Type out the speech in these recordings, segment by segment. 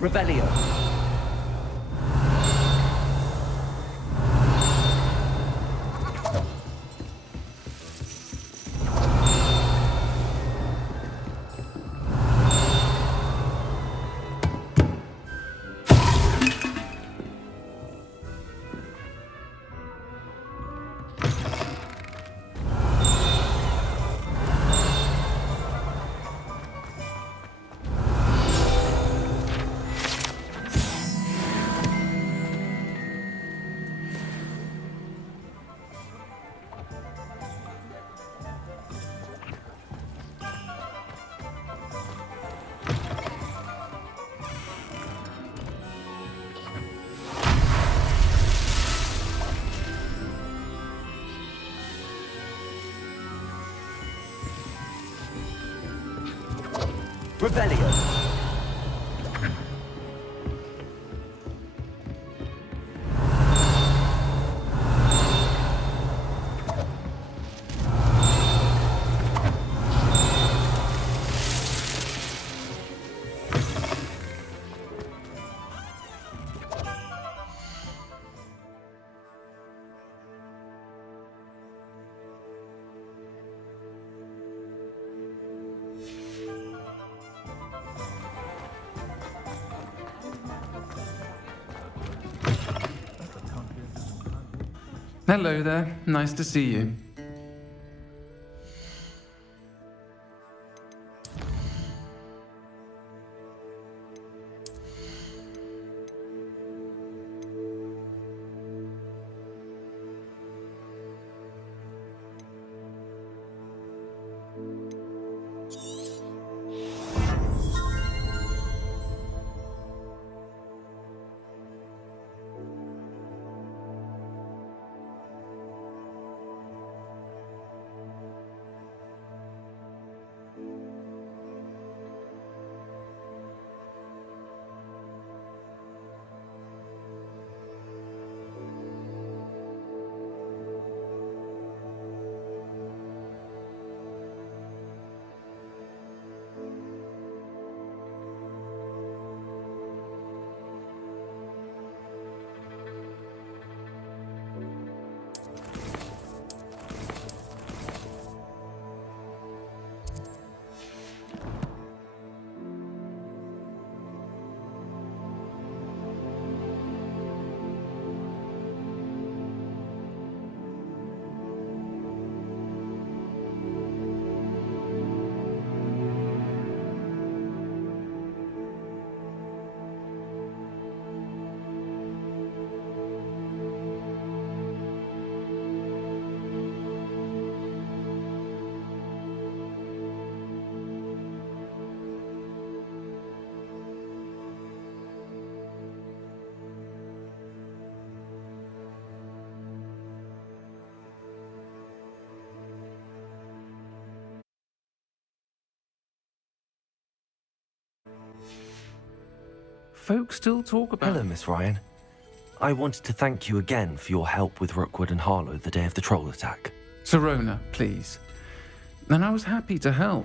Revelio. Revelio. Hello there, nice to see you. Folks still talk about... Hello, Miss Ryan. I wanted to thank you again for your help with Rookwood and Harlow the day of the troll attack. Sirona, please. And I was happy to help.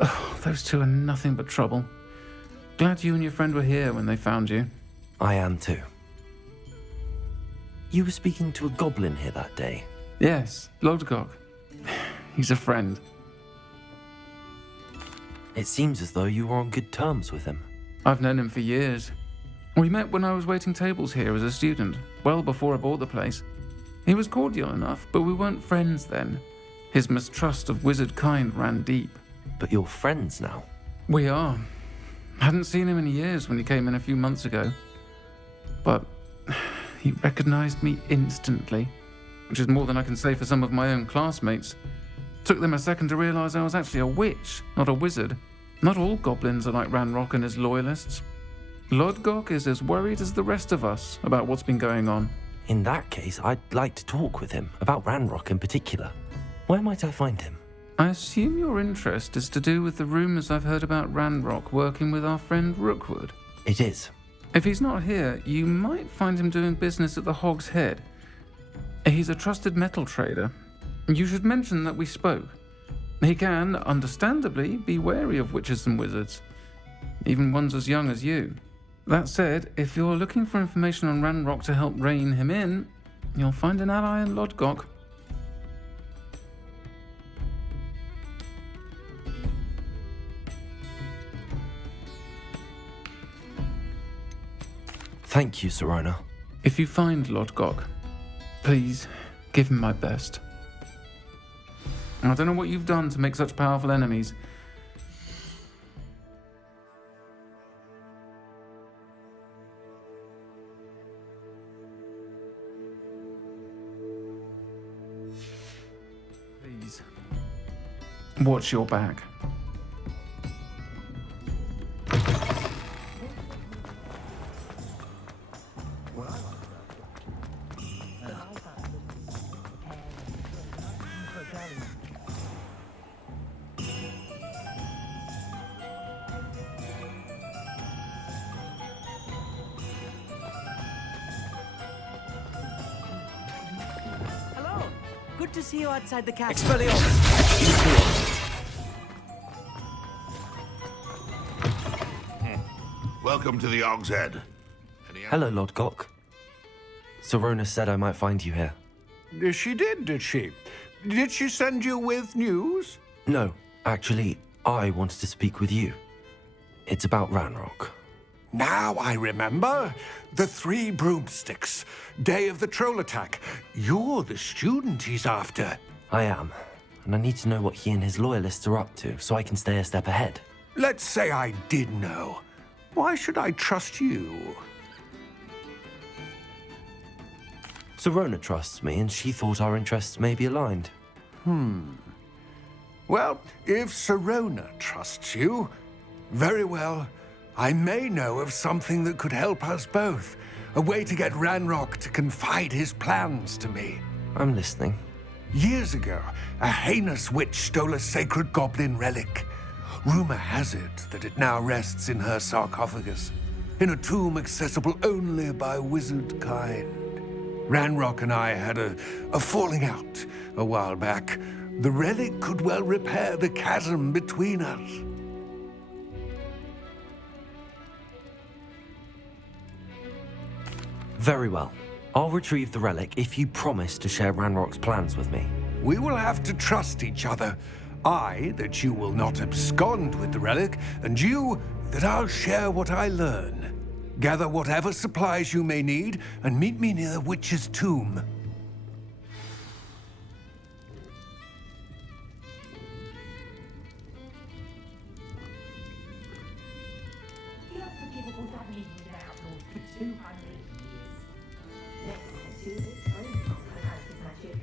Oh, those two are nothing but trouble. Glad you and your friend were here when they found you. I am too. You were speaking to a goblin here that day. Yes, Lodgok. He's a friend. It seems as though you were on good terms with him. I've known him for years. We met when I was waiting tables here as a student, well before I bought the place. He was cordial enough, but we weren't friends then. His mistrust of wizard kind ran deep. But you're friends now. We are. Hadn't seen him in years when he came in a few months ago. But he recognized me instantly, which is more than I can say for some of my own classmates. Took them a second to realize I was actually a witch, not a wizard. Not all goblins are like Ranrock and his loyalists. Lodgok is as worried as the rest of us about what's been going on. In that case, I'd like to talk with him, about Ranrock in particular. Where might I find him? I assume your interest is to do with the rumors I've heard about Ranrock working with our friend Rookwood. It is. If he's not here, you might find him doing business at the Hog's Head. He's a trusted metal trader. You should mention that we spoke. He can, understandably, be wary of witches and wizards, even ones as young as you. That said, if you're looking for information on Ranrock to help rein him in, you'll find an ally in Lodgok. Thank you, Serona. If you find Lodgok, please give him my best. I don't know what you've done to make such powerful enemies. Please, watch your back. Hello. Good to see you outside the castle. Expelliarmus. Welcome to the Og's Head. Hello, Lodgok. Serona said I might find you here. She did she? Did she send you with news? No, actually, I wanted to speak with you. It's about Ranrock. Now I remember. The 3 broomsticks. Day of the troll attack. You're the student he's after. I am, and I need to know what he and his loyalists are up to so I can stay a step ahead. Let's say I did know. Why should I trust you? Serona trusts me, and she thought our interests may be aligned. Well, if Serona trusts you, very well. I may know of something that could help us both. A way to get Ranrock to confide his plans to me. I'm listening. Years ago, a heinous witch stole a sacred goblin relic. Rumor has it that it now rests in her sarcophagus, in a tomb accessible only by wizard kind. Ranrock and I had a falling out a while back. The relic could well repair the chasm between us. Very well. I'll retrieve the relic if you promise to share Ranrock's plans with me. We will have to trust each other. I, that you will not abscond with the relic, and you, that I'll share what I learn. Gather whatever supplies you may need, and meet me near the witch's tomb. The unforgivable damage been outlawed for 200 years. Let's pursue this own complicated magic.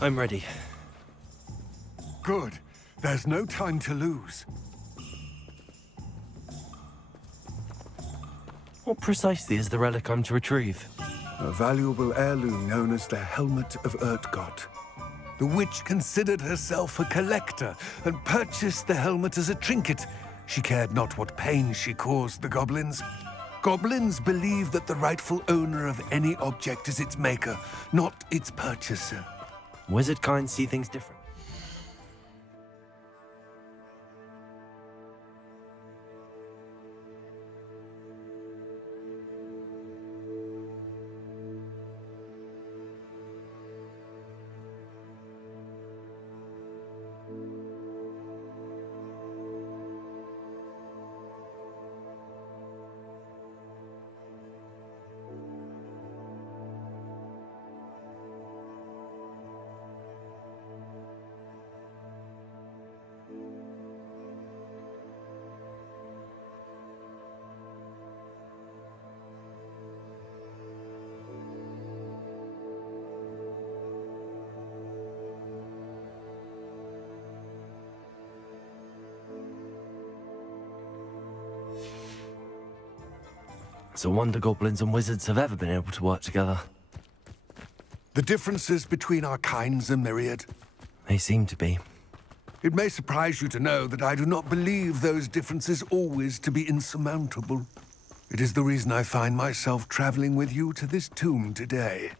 I'm ready. Good. There's no time to lose. What precisely is the relic I'm to retrieve? A valuable heirloom known as the Helmet of Urtgott. The witch considered herself a collector and purchased the helmet as a trinket. She cared not what pain she caused the goblins. Goblins believe that the rightful owner of any object is its maker, not its purchaser. Wizard kind see things different. It's a wonder goblins and wizards have ever been able to work together. The differences between our kinds are myriad. They seem to be. It may surprise you to know that I do not believe those differences always to be insurmountable. It is the reason I find myself traveling with you to this tomb today.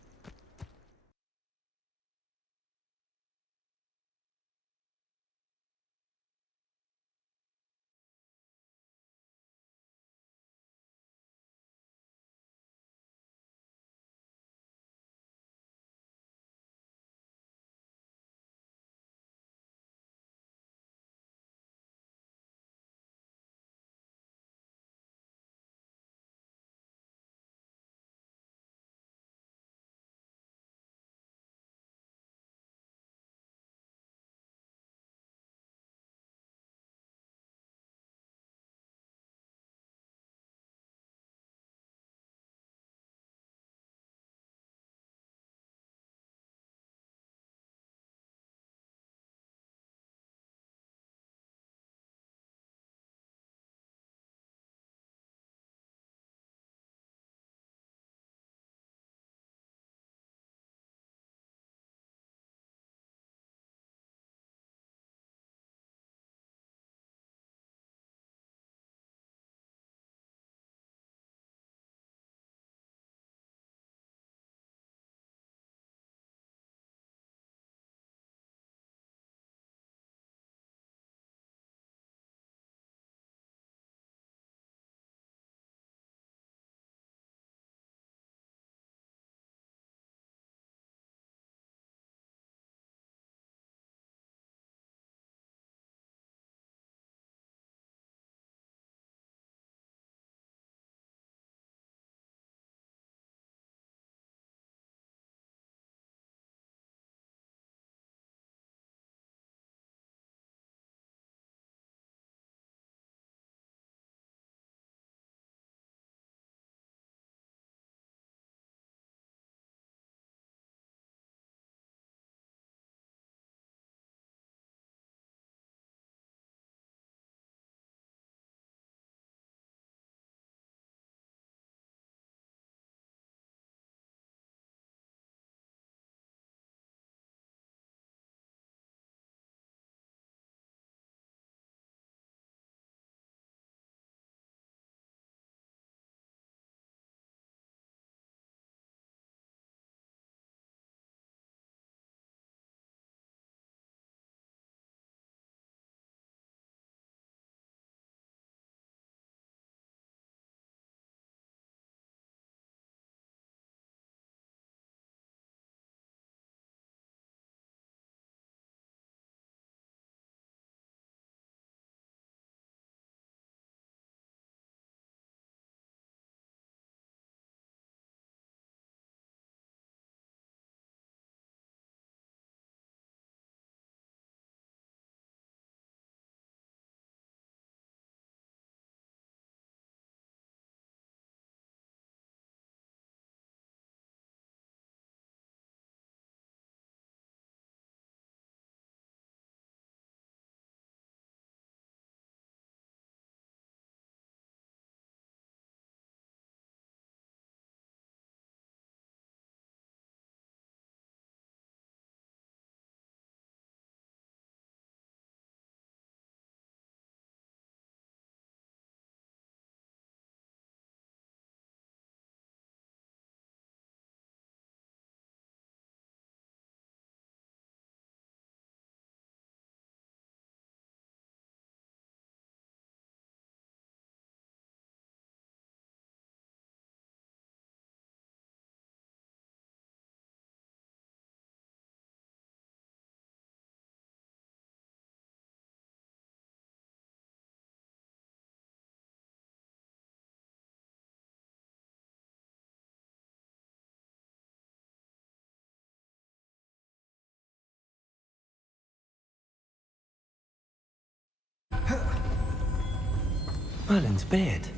Merlin's beard.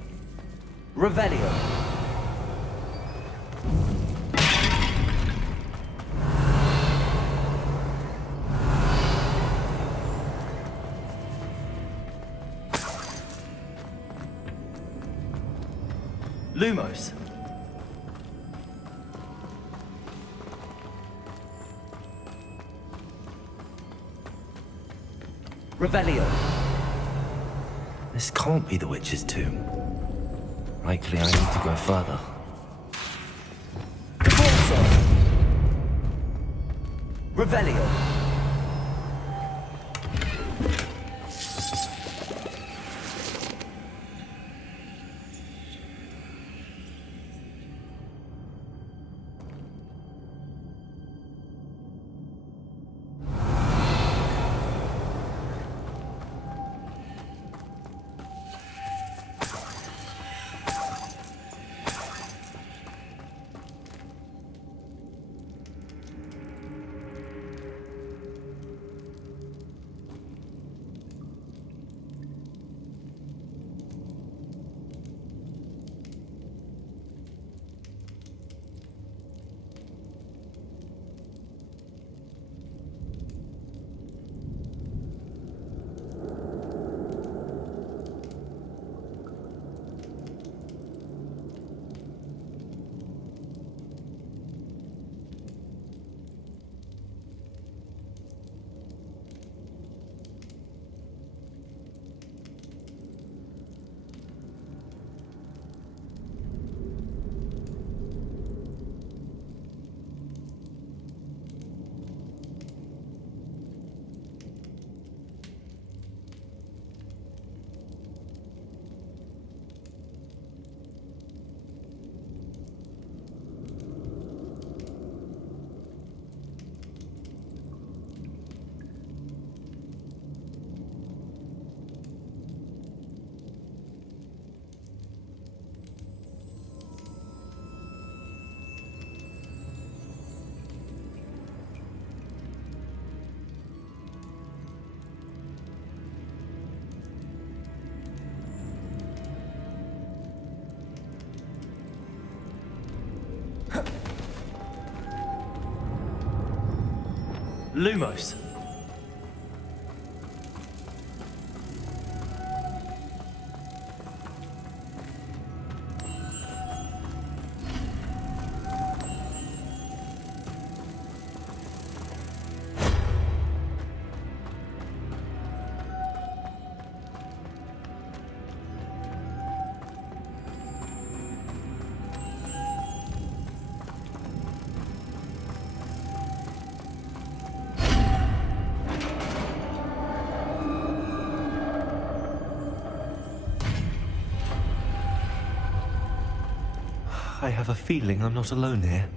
Revelio. Lumos. Revelio. This can't be the witch's tomb. Likely I need to go further. Corso. Revelio. Lumos. I have a feeling I'm not alone here.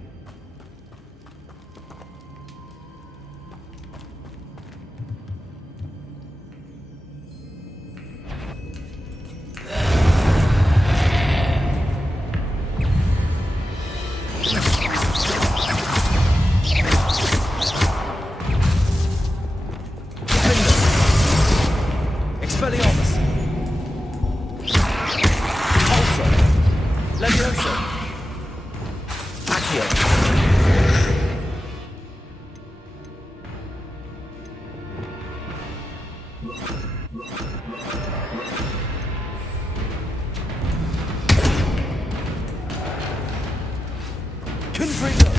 Expelliarmus! Pulsar! Leviosa! Accio! Confringo!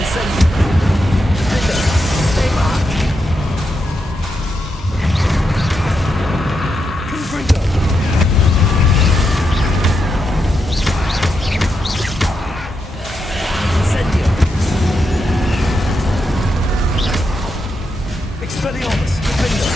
Incendio! Defender! Stay back! Confringo! Incendio! Expelliarmus! Defender!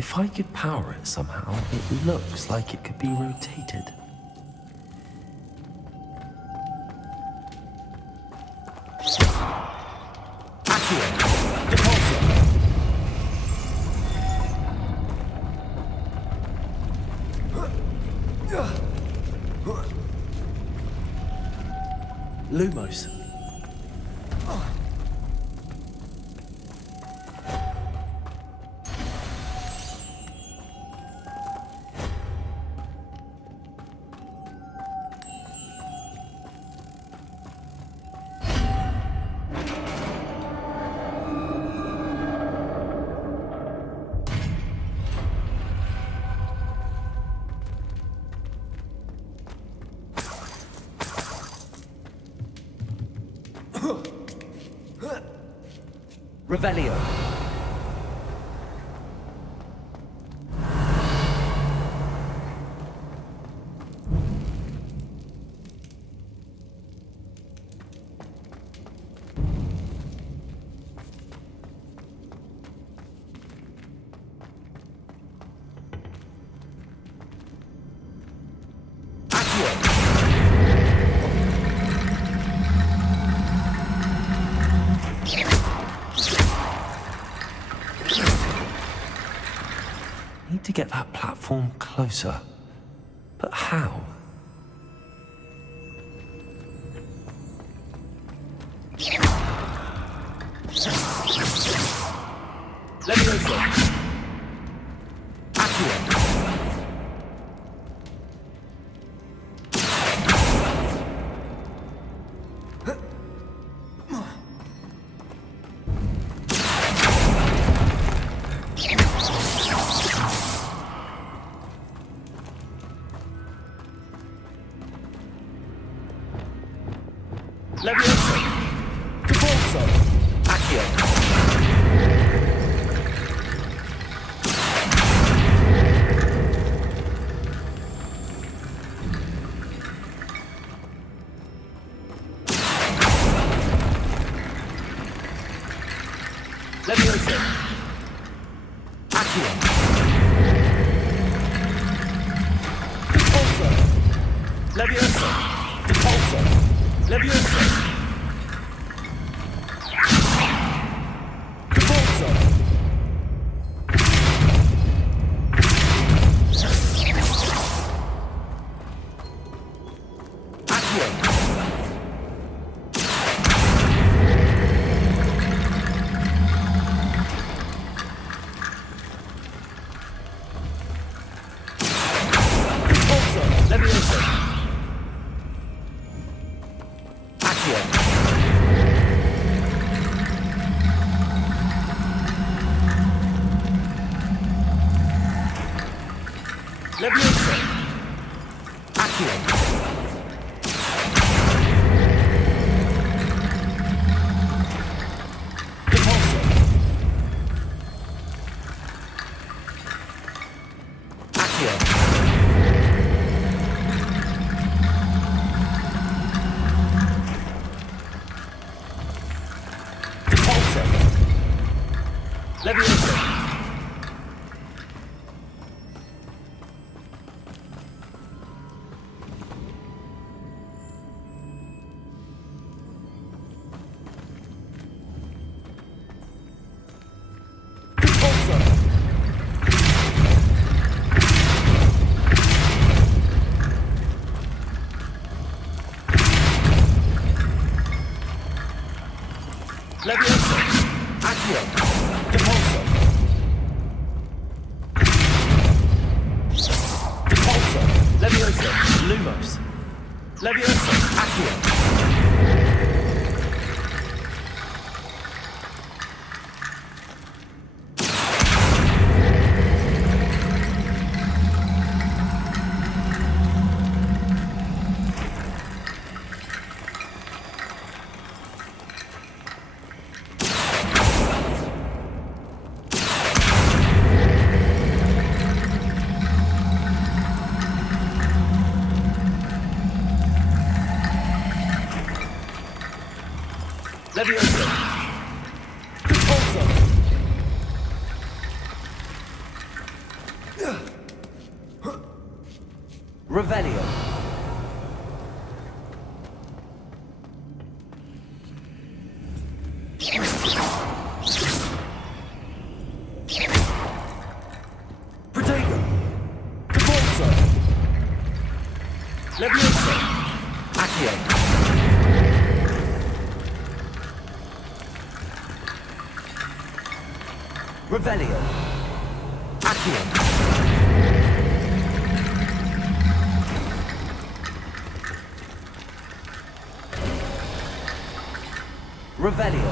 If I could power it somehow, it looks like it could be rotated. Lumos. Revelio. Need to get that platform closer. But how? Levioso. Accio. Levioso. Devolso. Accio. Levioso. Accio. Devolso. Levioso. Devolso. Levioso. Devolso. Accio. Devolso. Levioso. Levioso. Accio. Devolso. Accio. Devolso. Levioso. Levioso. Accio. Devolso. Devolso. Levioso. Lumos. Levioso. Accio. Revelio. Protego. Devolso. Levioso. Accio. Revelio. Accio. Revelio.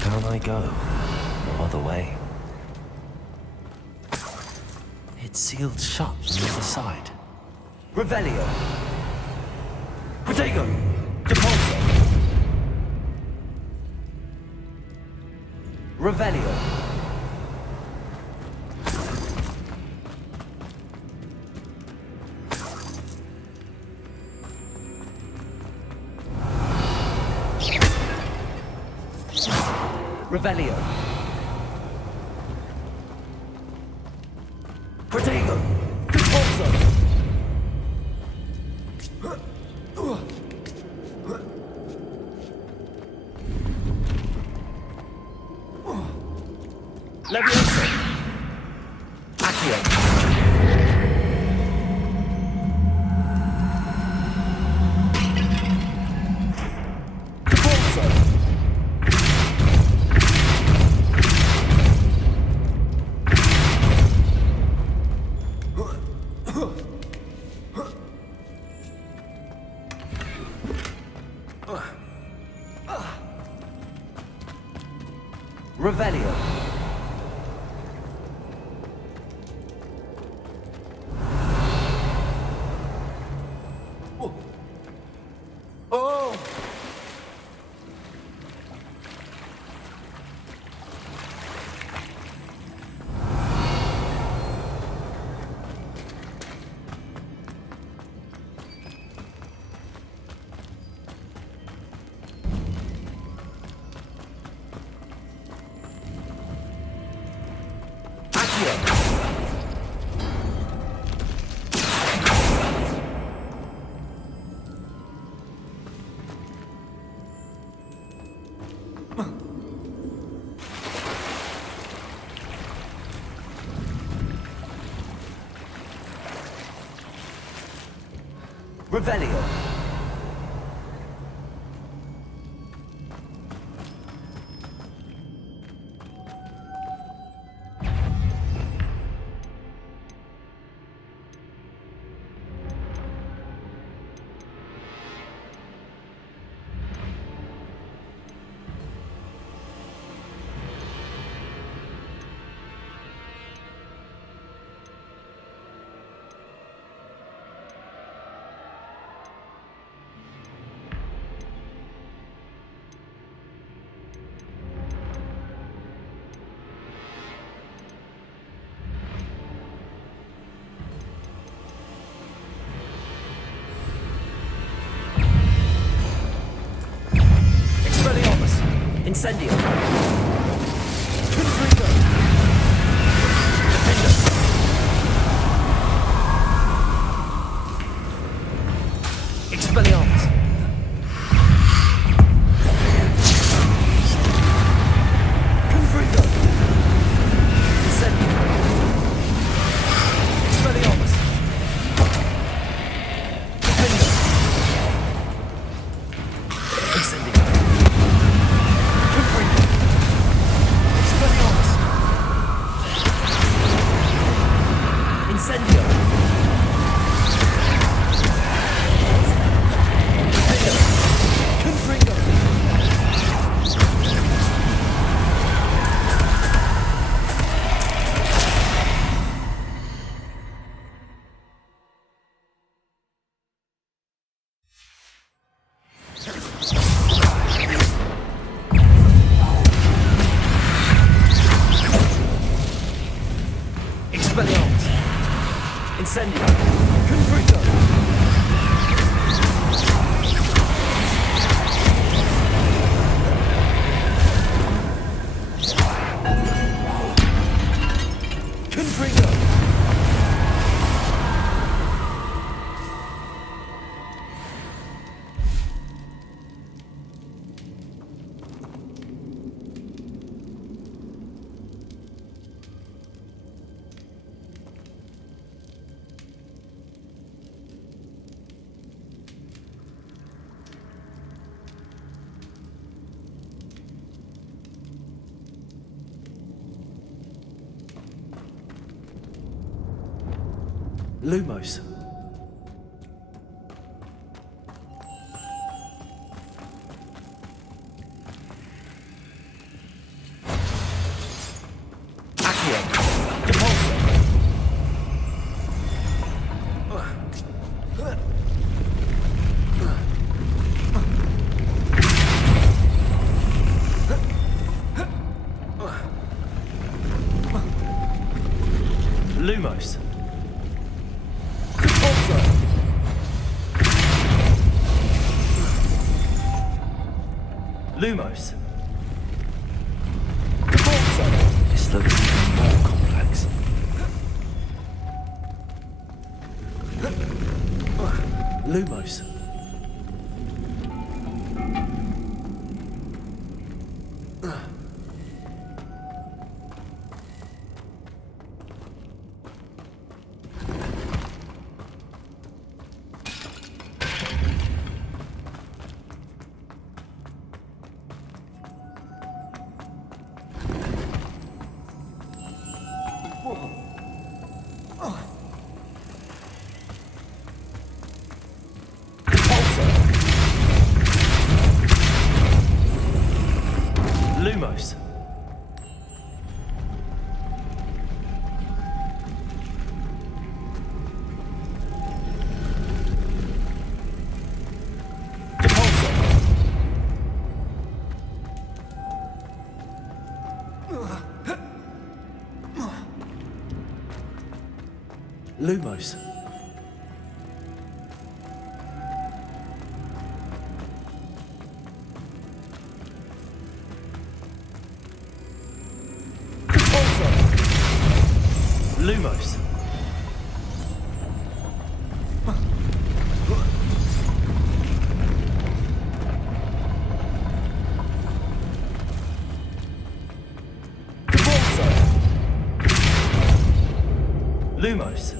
Down I go. No other way. It's sealed shut from the other side. Revelio. Protego. Depulso. Revelio. Revelio. Protego. Depulso. Levioso. Accio. Depulso. Revelio. Oh! Revelio. Incendio. Confringo. Defender. Expelliarmus. Confringo. Incendio. Expelliarmus. Defender. Incendio. Confringo. Incendio. Confringo. Confringo. Lumos. Accio. Depulso. Lumos. Lumos. This looks even more complex. Lumos. Lumos. Depulso. Lumos. Lumos. Lumos.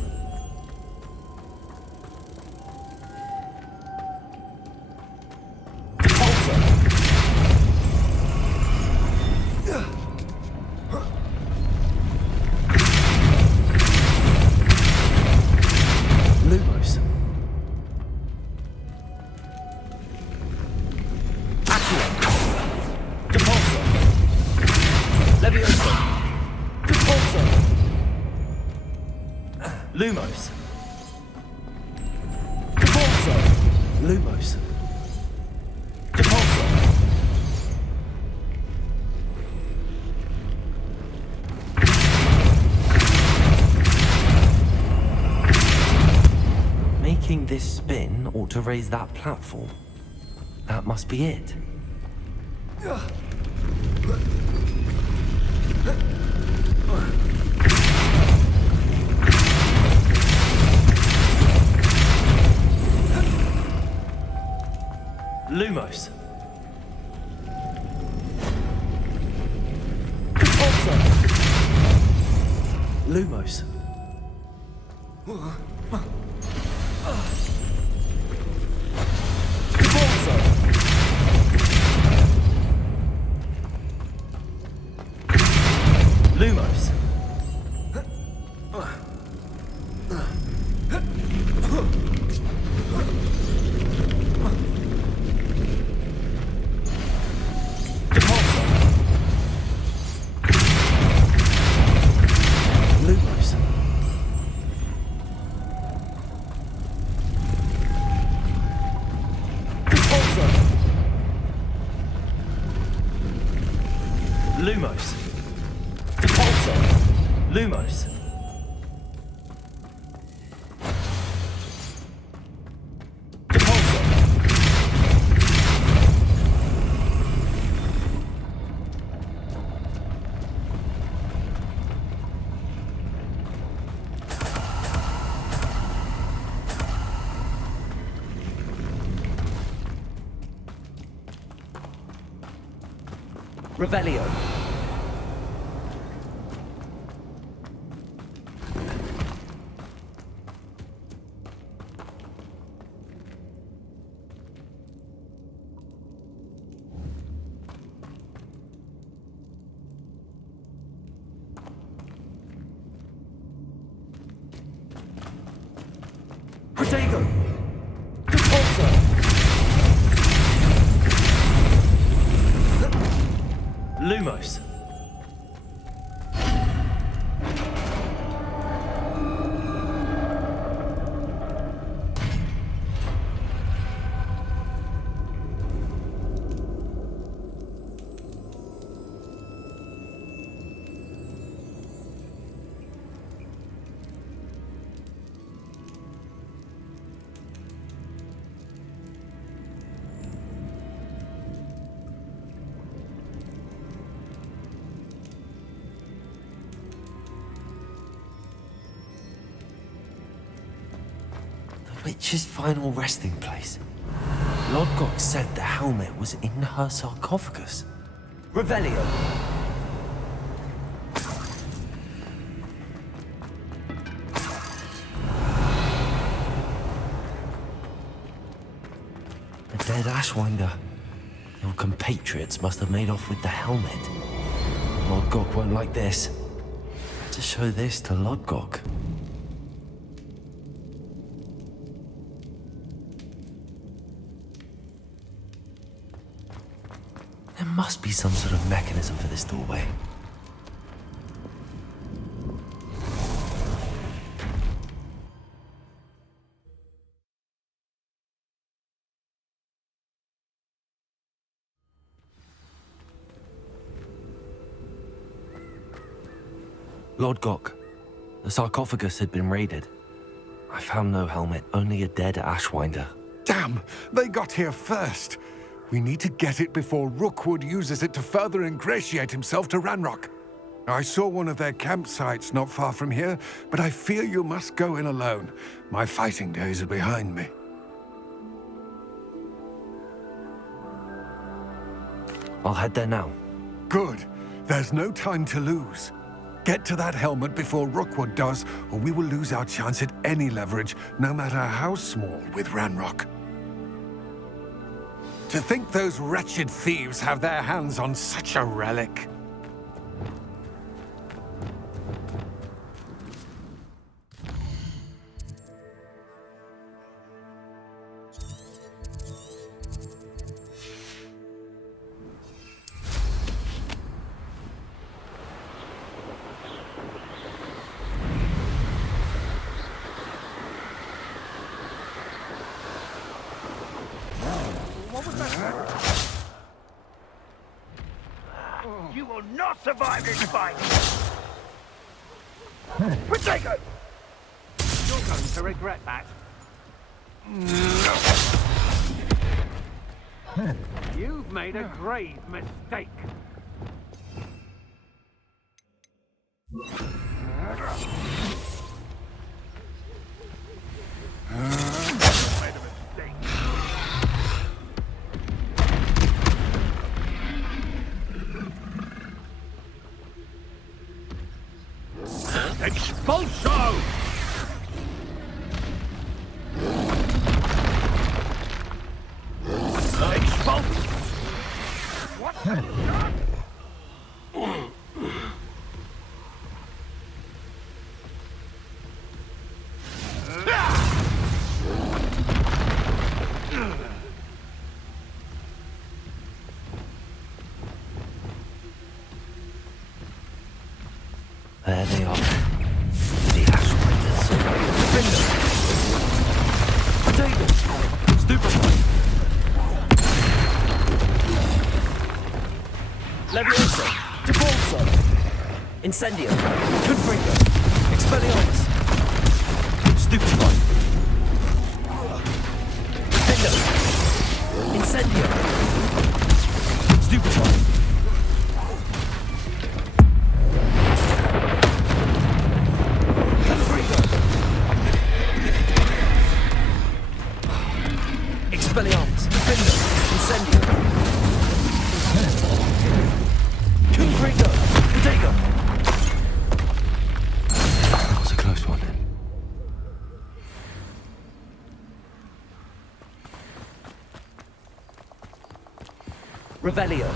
Lumos. Accio. Depulso. Levioso. Depulso. Lumos. Depulso. Lumos. Depulso. Making this spin ought to raise that platform. That must be it. Lumos. Depulso. Lumos. Depulso. Lumos. Lumos. Depulso. Lumos. Revelio. Protego! Repulsor! Lumos. Witch's final resting place. Lodgok said the helmet was in her sarcophagus. Revelio. The dead Ashwinder. Your compatriots must have made off with the helmet. Lodgok won't like this. To show this to Lodgok. There must be some sort of mechanism for this doorway. Lord Gok, the sarcophagus had been raided. I found no helmet, only a dead Ashwinder. Damn! They got here first. We need to get it before Rookwood uses it to further ingratiate himself to Ranrock. I saw one of their campsites not far from here, but I fear you must go in alone. My fighting days are behind me. I'll head there now. Good. There's no time to lose. Get to that helmet before Rookwood does, or we will lose our chance at any leverage, no matter how small, with Ranrock. To think those wretched thieves have their hands on such a relic. You will not survive this fight! Protego! You're going to regret that. You've made a grave mistake. Made a mistake. Expulso! Expulso! What the God? There they are. The Ashwinders. Defender! Potato! Stupefy! Levioso! Depulso! Incendio! Confringo! Expelliarmus! Stupefy! Defender! Incendio! Stupefy! Expelliarmus! Defender! Incendio! Revelio.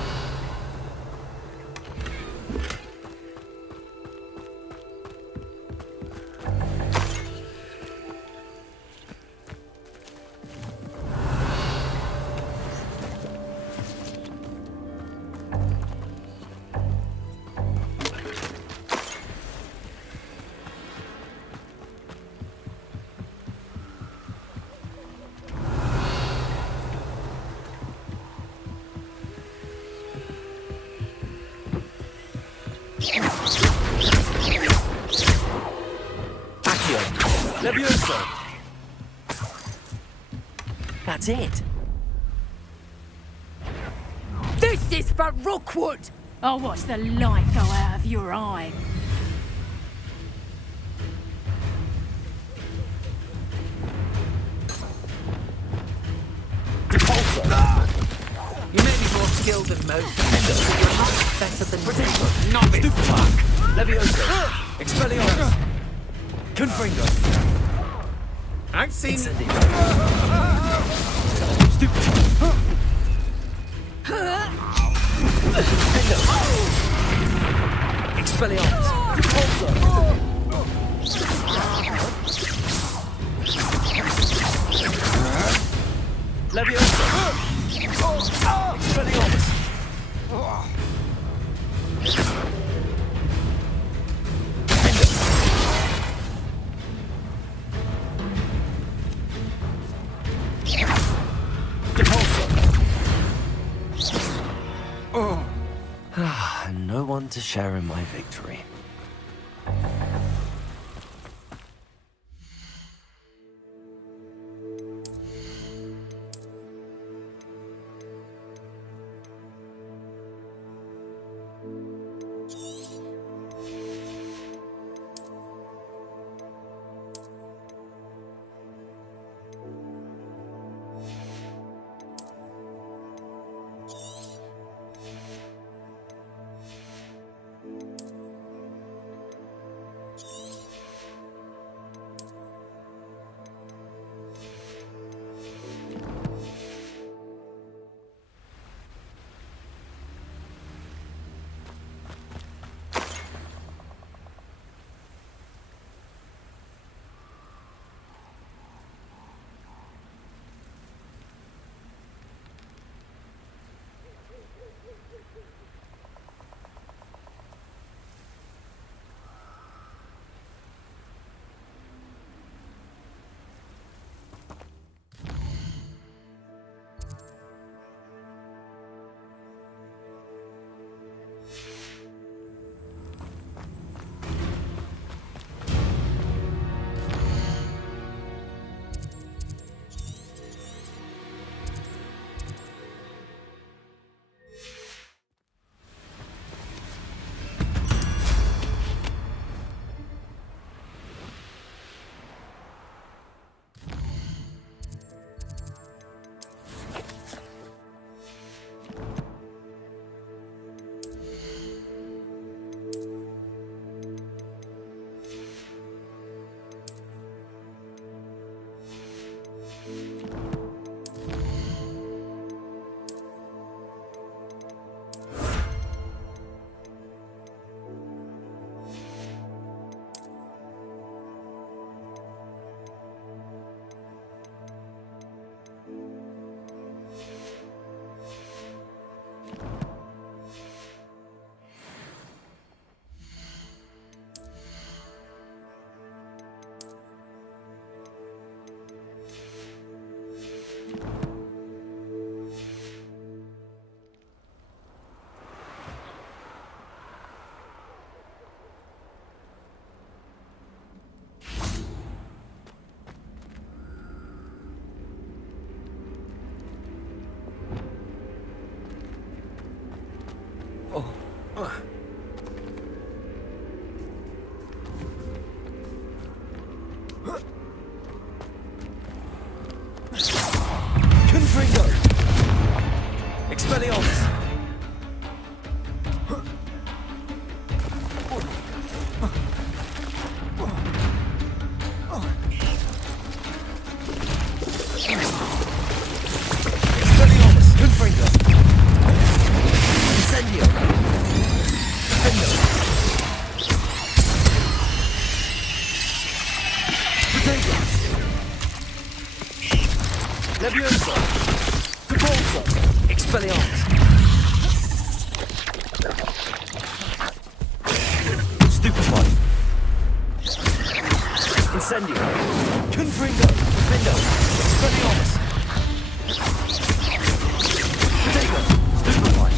Levioso. That's it. This is for Rookwood! I'll watch the light go out of your eye. You may be more skilled than most, but you're not better than Protector. Novice. Levioso. Expelliarmus. Confringo. I've seen Expelliarmus. Leviosa. Expelliarmus. And no one to share in my victory. Confringo. Expelliarmus. Expelliarmus. Confringo. Levioso! Cabalzo! Expelliarmus! Stupefy! Incendio! Confringo! Defendo! Expelliarmus! Protego! Stupefy!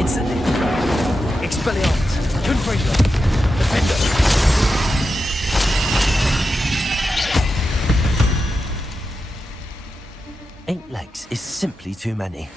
Incendio! Expelliarmus! Confringo! Defendo! Eight legs is simply too many.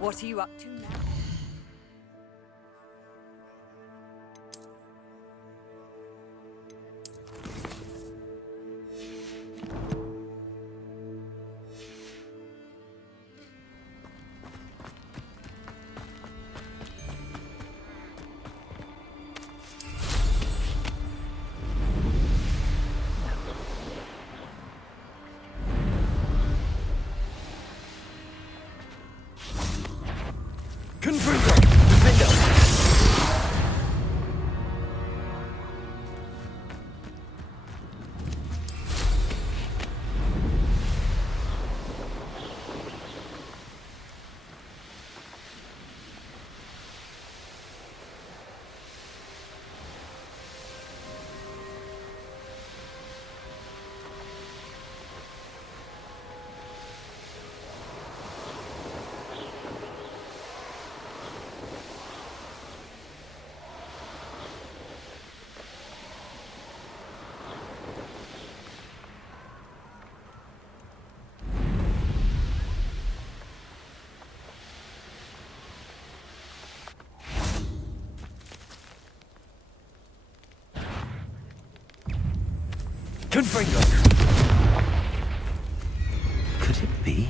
What are you up to now? Confringo! Defendo! Confringo! Could it be?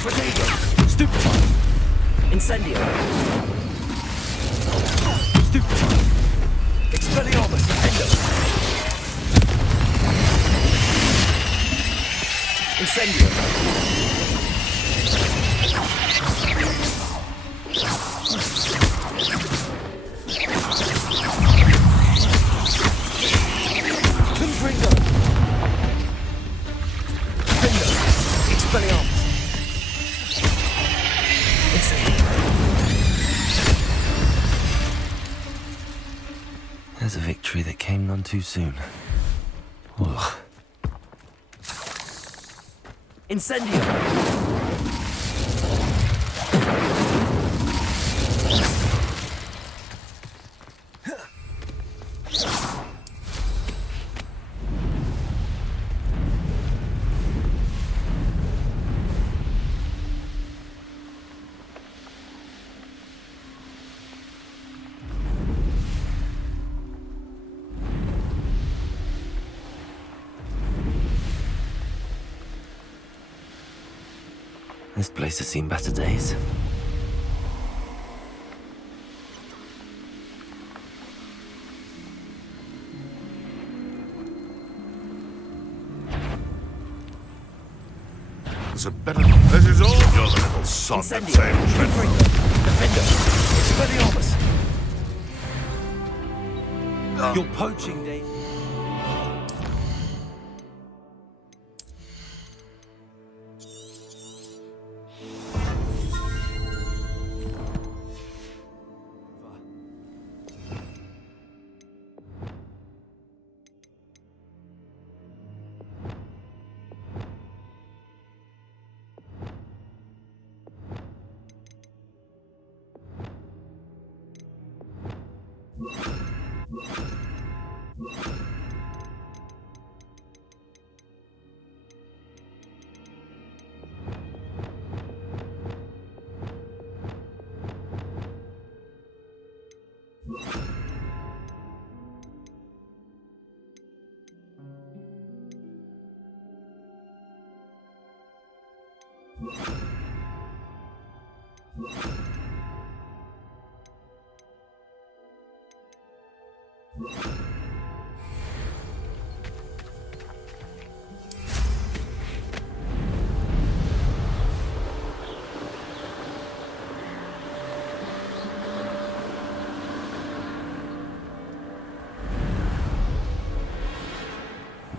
Protego! Stupefy! Incendio! Stupefy! Expelliarmus! Defendo! Incendio! Confringo! Defendo! Expelliarmus! There's a victory that came none too soon. Ugh. Incendio! This place has seen better days. It's a better. This is all your little son that Incendio! same Confringo! Defendo! Expelliarmus! Your poaching days...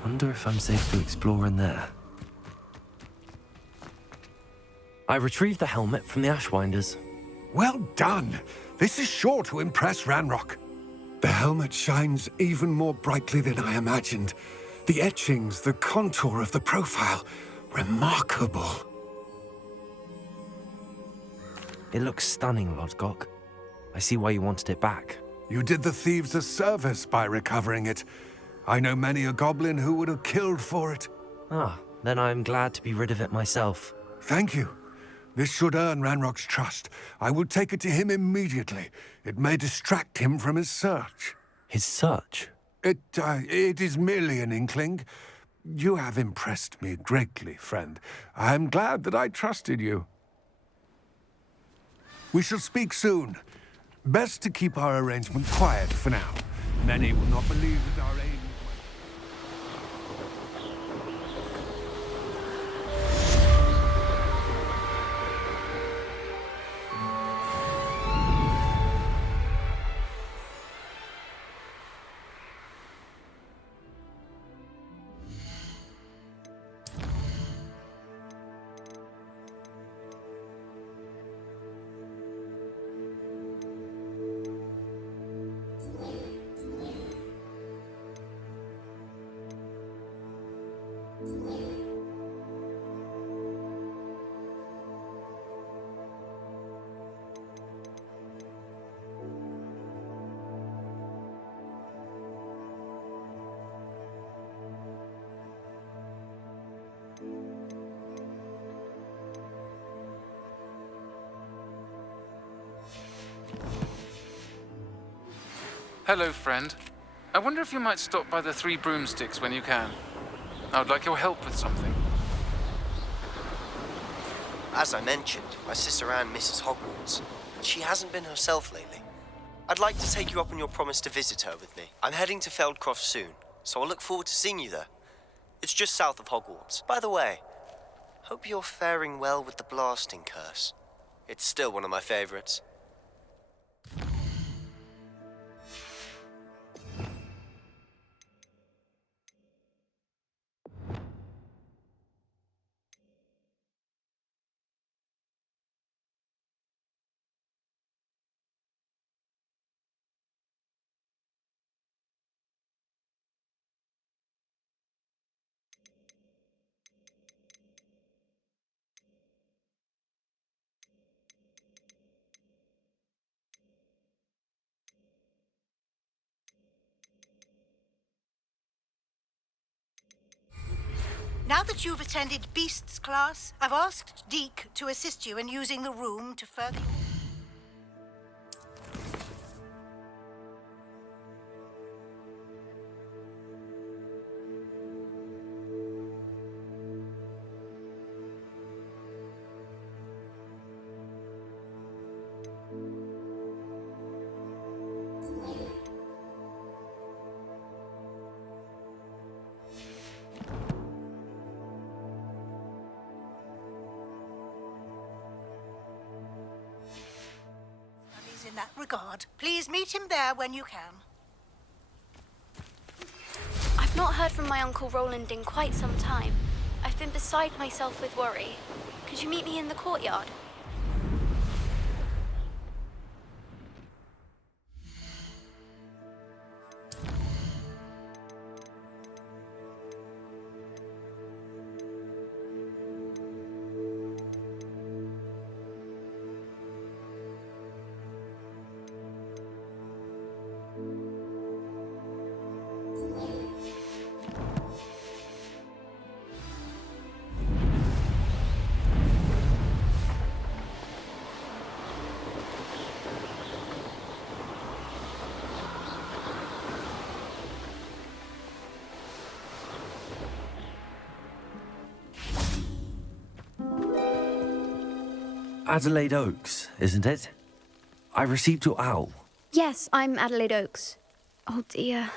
Wonder if I'm safe to explore in there. I retrieved the helmet from the Ashwinders. Well done! This is sure to impress Ranrock. The helmet shines even more brightly than I imagined. The etchings, the contour of the profile, remarkable. It looks stunning, Lodgok. I see why you wanted it back. You did the thieves a service by recovering it. I know many a goblin who would have killed for it. Ah, then I'm glad to be rid of it myself. Thank you. This should earn Ranrock's trust. I will take it to him immediately. It may distract him from his search. His search? It is merely an inkling. You have impressed me greatly, friend. I am glad that I trusted you. We shall speak soon. Best to keep our arrangement quiet for now. Many will not believe that our aim... Hello, friend. I wonder if you might stop by the Three Broomsticks when you can. I would like your help with something. As I mentioned, my sister Anne misses Hogwarts, and she hasn't been herself lately. I'd like to take you up on your promise to visit her with me. I'm heading to Feldcroft soon, so I'll look forward to seeing you there. It's just south of Hogwarts. By the way, hope you're faring well with the blasting curse. It's still one of my favorites. Now that you've attended Beasts class, I've asked Deke to assist you in using the room to further... in that regard. Please meet him there when you can. I've not heard from my Uncle Roland in quite some time. I've been beside myself with worry. Could you meet me in the courtyard? Adelaide Oaks, isn't it? I received your owl. Yes, I'm Adelaide Oaks. Oh dear.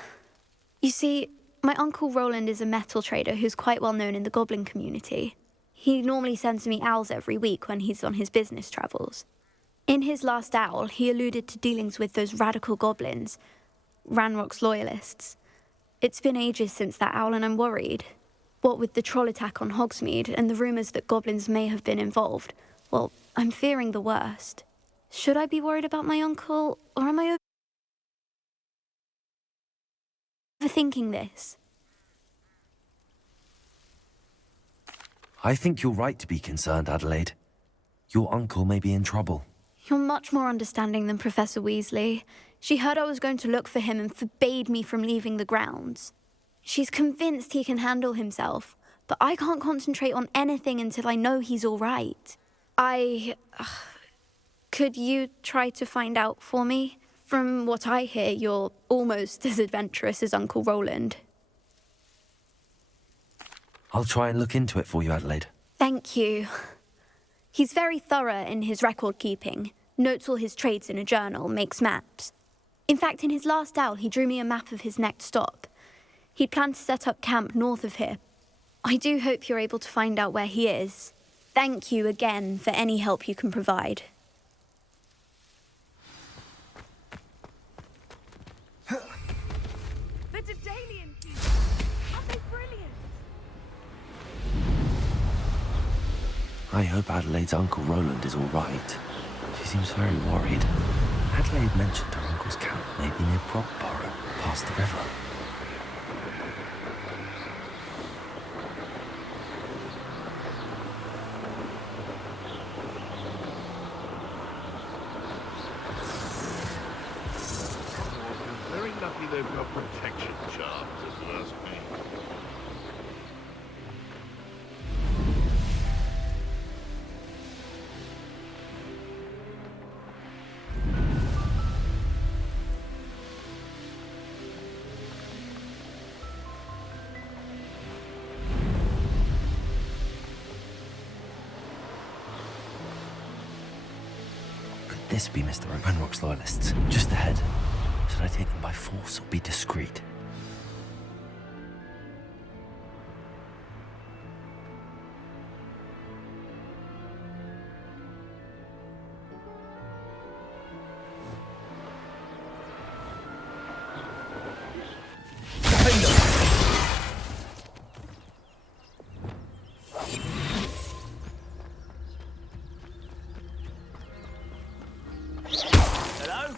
You see, my Uncle Roland is a metal trader who's quite well known in the goblin community. He normally sends me owls every week when he's on his business travels. In his last owl, he alluded to dealings with those radical goblins, Ranrock's loyalists. It's been ages since that owl and I'm worried. What with the troll attack on Hogsmeade and the rumours that goblins may have been involved, well, I'm fearing the worst. Should I be worried about my uncle, or am I overthinking this? I think you're right to be concerned, Adelaide. Your uncle may be in trouble. You're much more understanding than Professor Weasley. She heard I was going to look for him and forbade me from leaving the grounds. She's convinced he can handle himself, but I can't concentrate on anything until I know he's all right. Could you try to find out for me? From what I hear, you're almost as adventurous as Uncle Roland. I'll try and look into it for you, Adelaide. Thank you. He's very thorough in his record keeping, notes all his trades in a journal, makes maps. In fact, in his last owl, he drew me a map of his next stop. He planned to set up camp north of here. I do hope you're able to find out where he is. Thank you again for any help you can provide. The Daedalian people! Aren't they brilliant? I hope Adelaide's Uncle Roland is all right. She seems very worried. Adelaide mentioned her uncle's camp may be near Brockborough, past the river. Very lucky they've got protection charms, if you ask me. Could this be Mr. Ranrock's loyalists? Just ahead. Should I take them by force or be discreet? Hello?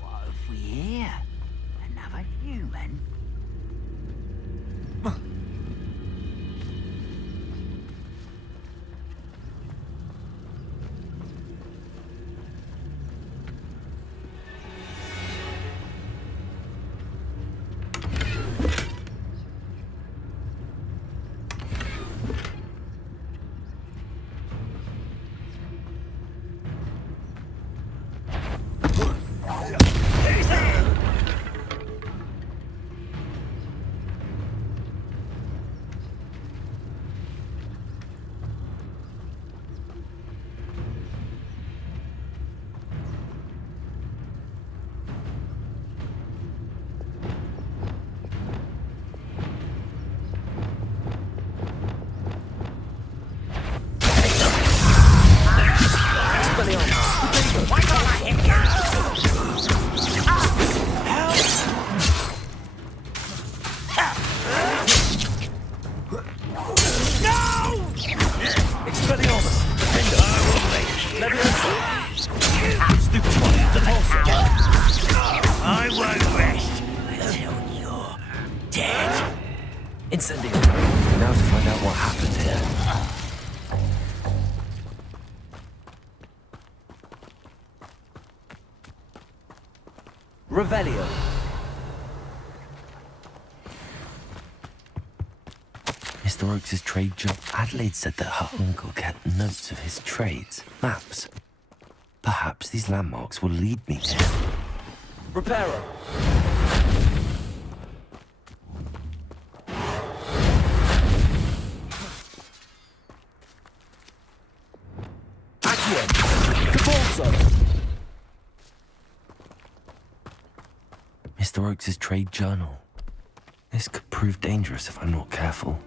What have we here? Another human? I won't rest until you're dead. Incendiary. Now to find out what happened here. Revelio. Mr. Mr. Oakes' trade job. Adelaide said that her uncle kept notes of his trades, maps. Perhaps these landmarks will lead me there. Repairer. Accio. Cabalso. Mr. Oakes' trade journal. This could prove dangerous if I'm not careful.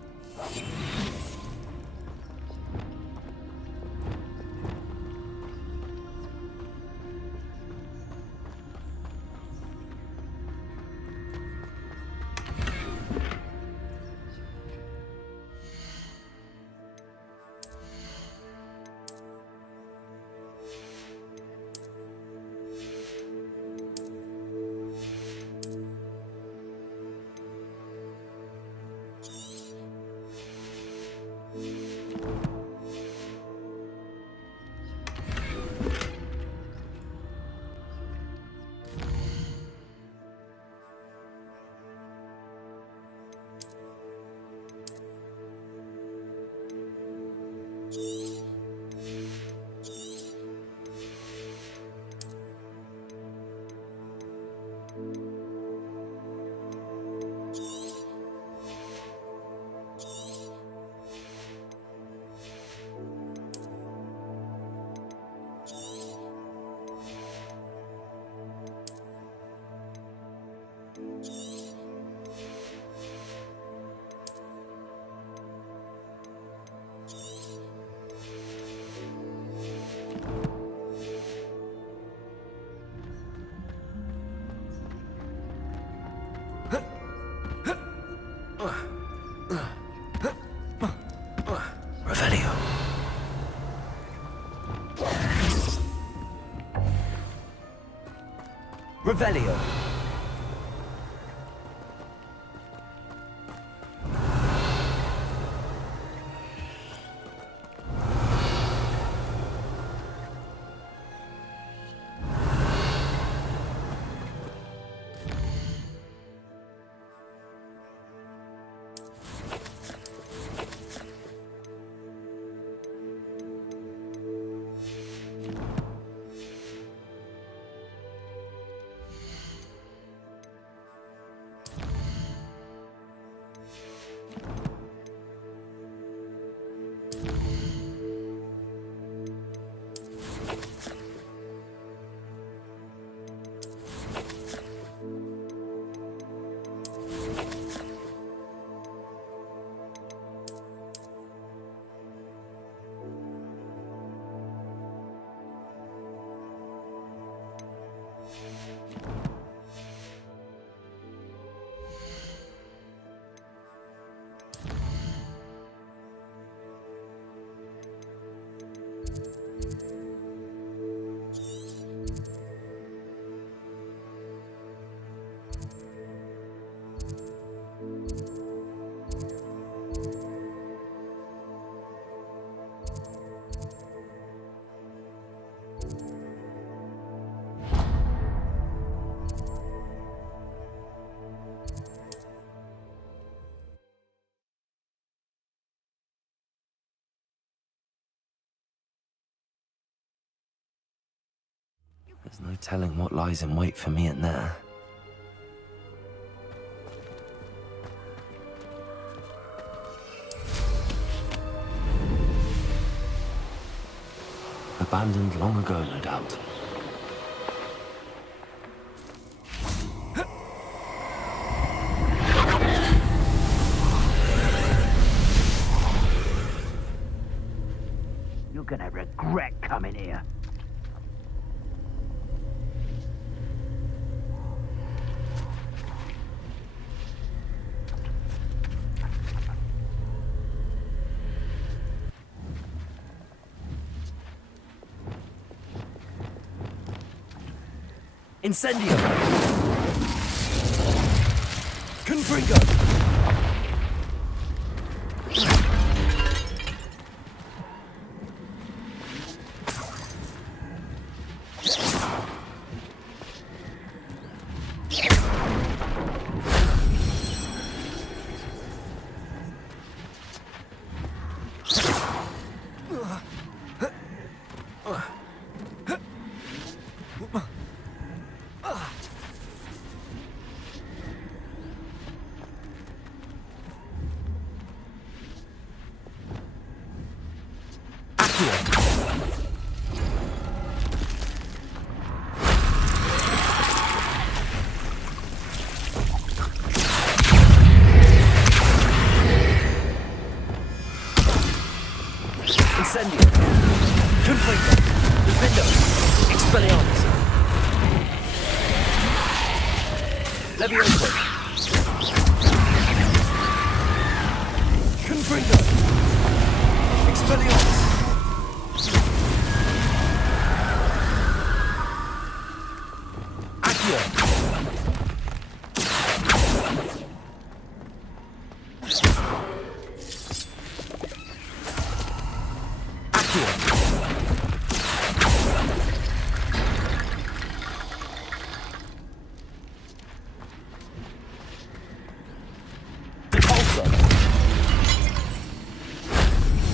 Revelio. Revelio. There's no telling what lies in wait for me in there. Abandoned long ago, no doubt. You're gonna regret coming here. Incendio! Confringo! Levioso! Confringo! Expelliarmus! Accio!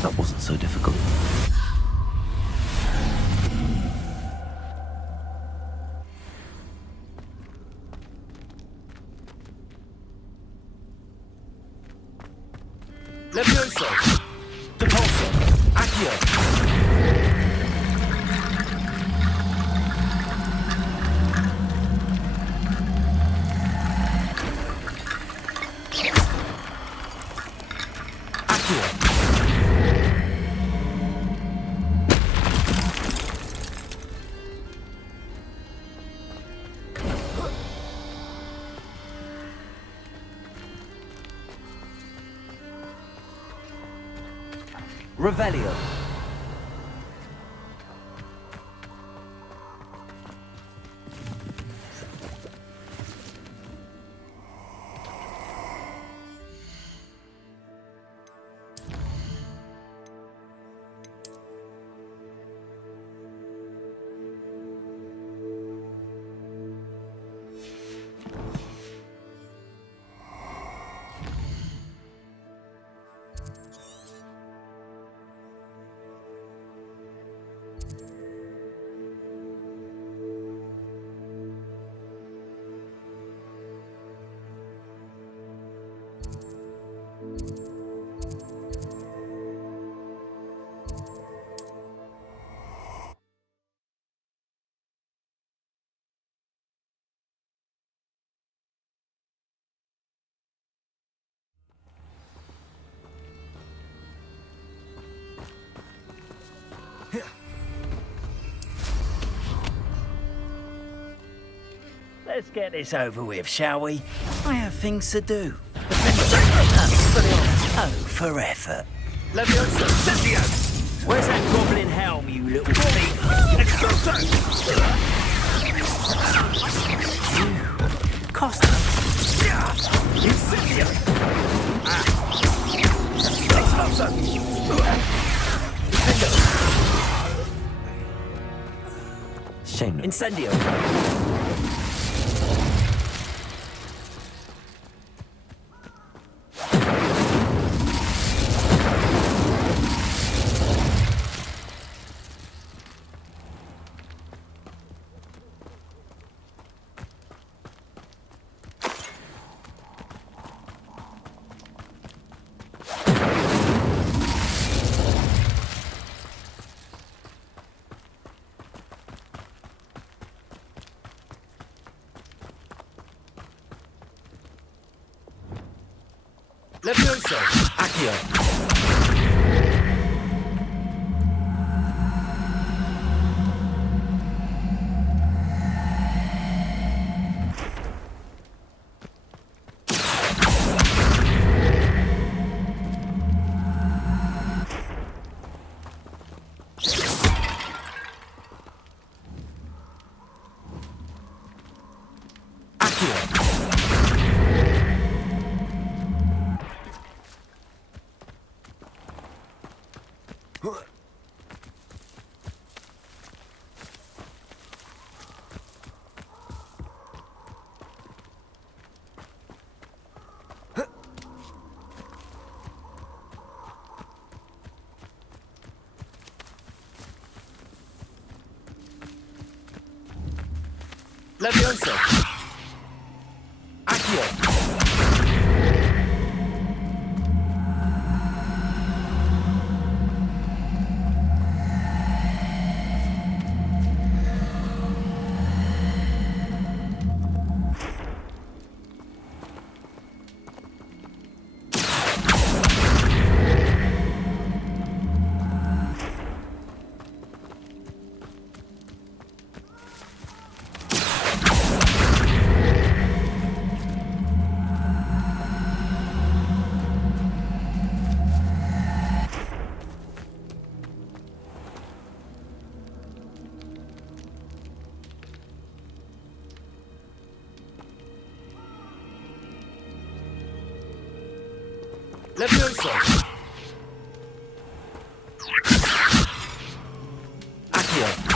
That wasn't so difficult. Levioso! Depulso! Accio! Revelio. Let's get this over with, shall we? I have things to do. Oh, for effort. Levioso! Sentio! Where's that goblin helm, you little thief? Expulso! Costa. Incendio! Expulso! Shame. Incendio! Levioso! Accio! Levioso! Accio! Levioso! Accio!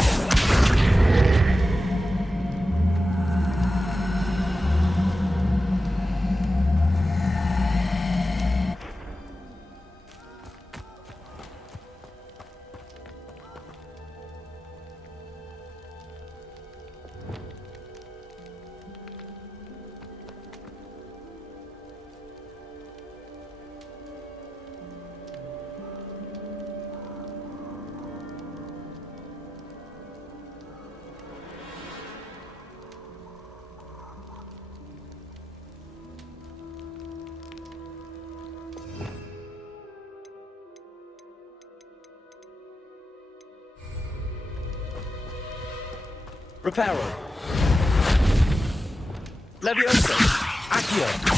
Reparo. Levioso. Accio.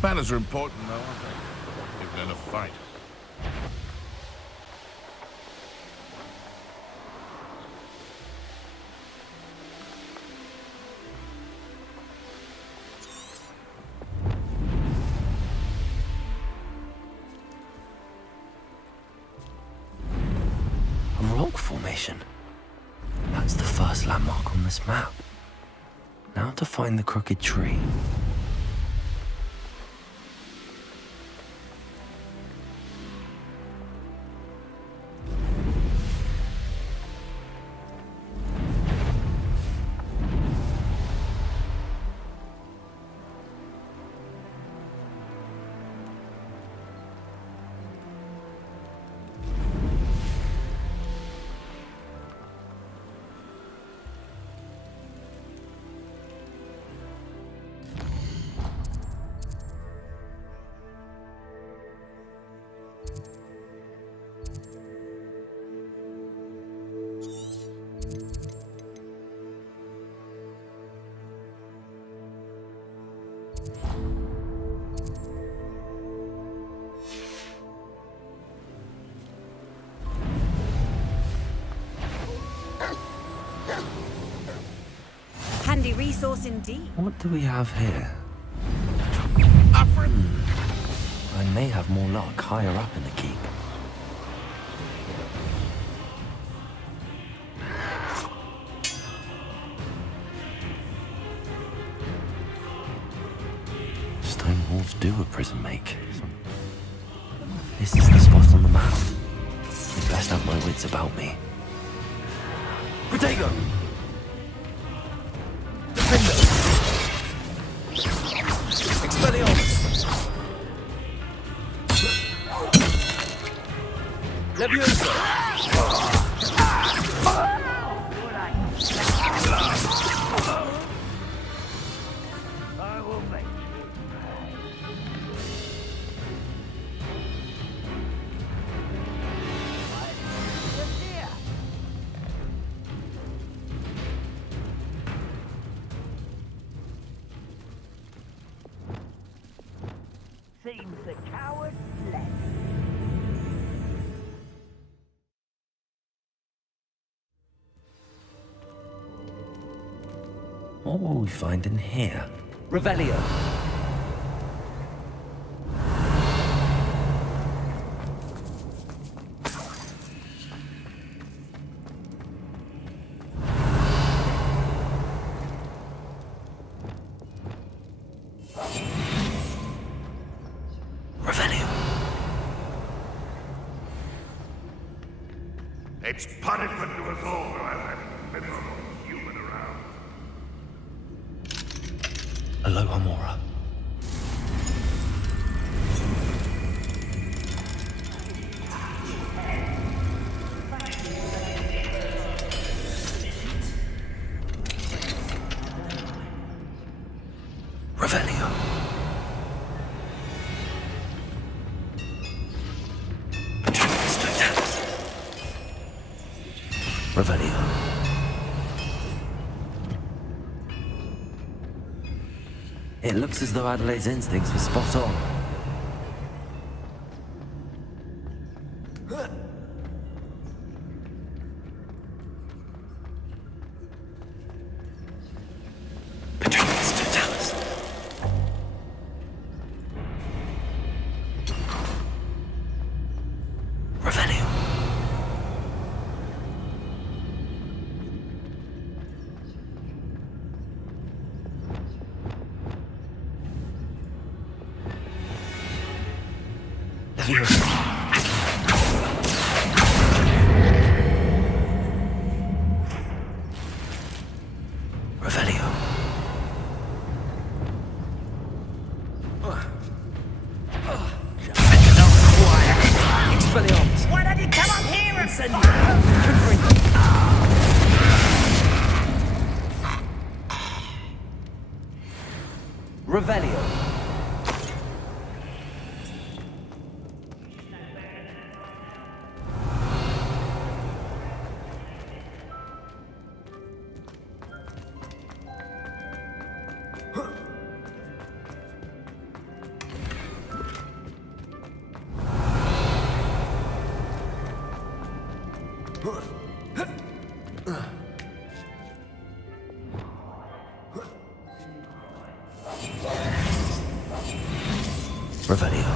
Manners are important, though, aren't they? Even in a fight. A rock formation. That's the first landmark on this map. Now to find the crooked tree. handy resource indeed. What do we have here? I may have more luck higher up in the keep. Stone walls do a prison make. This is the spot on the map. I'd best have my wits about me. Protego! Defender! Expelliarmus! Leviosa! I will make you. Seems the coward fled. What will we find in here? Revelio! It's punishment to us all to have that miserable human around. Aloha Mora. Revelio. Revelio. It looks as though Adelaide's instincts were spot on. Patronus Totalis. Revelio. Revelio. Expelliarmus! Why don't you come up here and send Revelio! Revelio.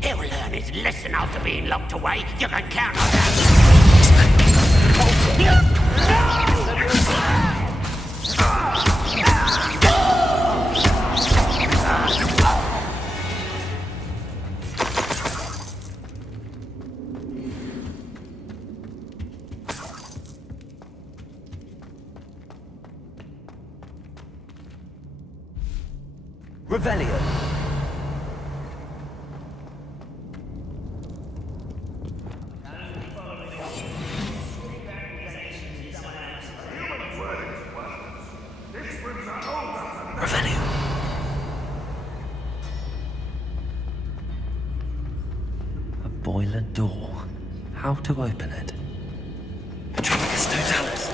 He'll learn his lesson after being locked away. You can count on that. Revelio! Revelio. A boiler door. How to open it? Patronus Totalis.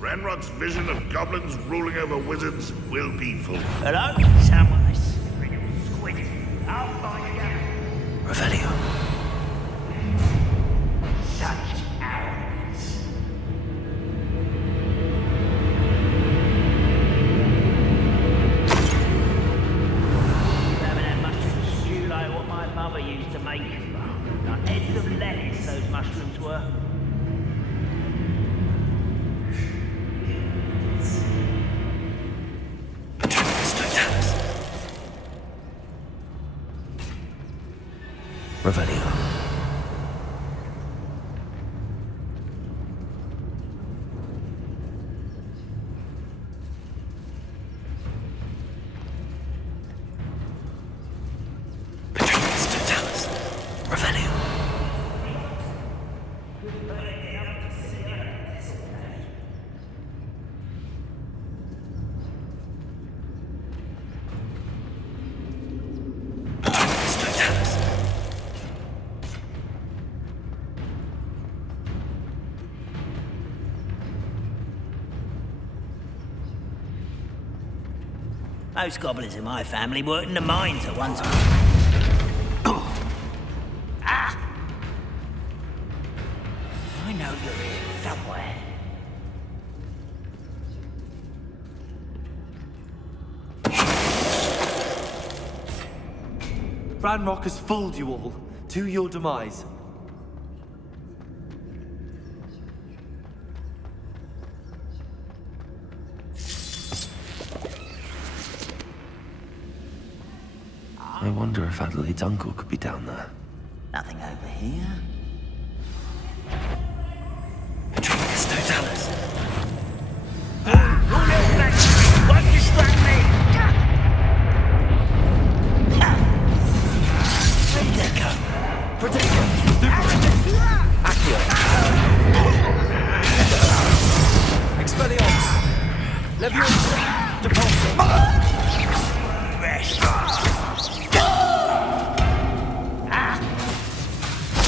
Ranrock's vision of goblins ruling over wizards will be fulfilled. Hello? Samwise. Squid. I'll find you. Revelio. Such arrogance. Having that mushroom stew like what my mother used to make. Like heads of lettuce, those mushrooms were. Revelio. Patronus Totalis. Revelio. Patronus Totalis. Most goblins in my family worked in the mines at one time. Ah! I know you're here somewhere. Ranrock has fooled you all to your demise. I wonder if Adelaide's uncle could be down there. Nothing over here. Patronus Totalis. Won't distract me! Deco. Protego. Accio. Expelliarmus! Leviosa! Depulso! Rest.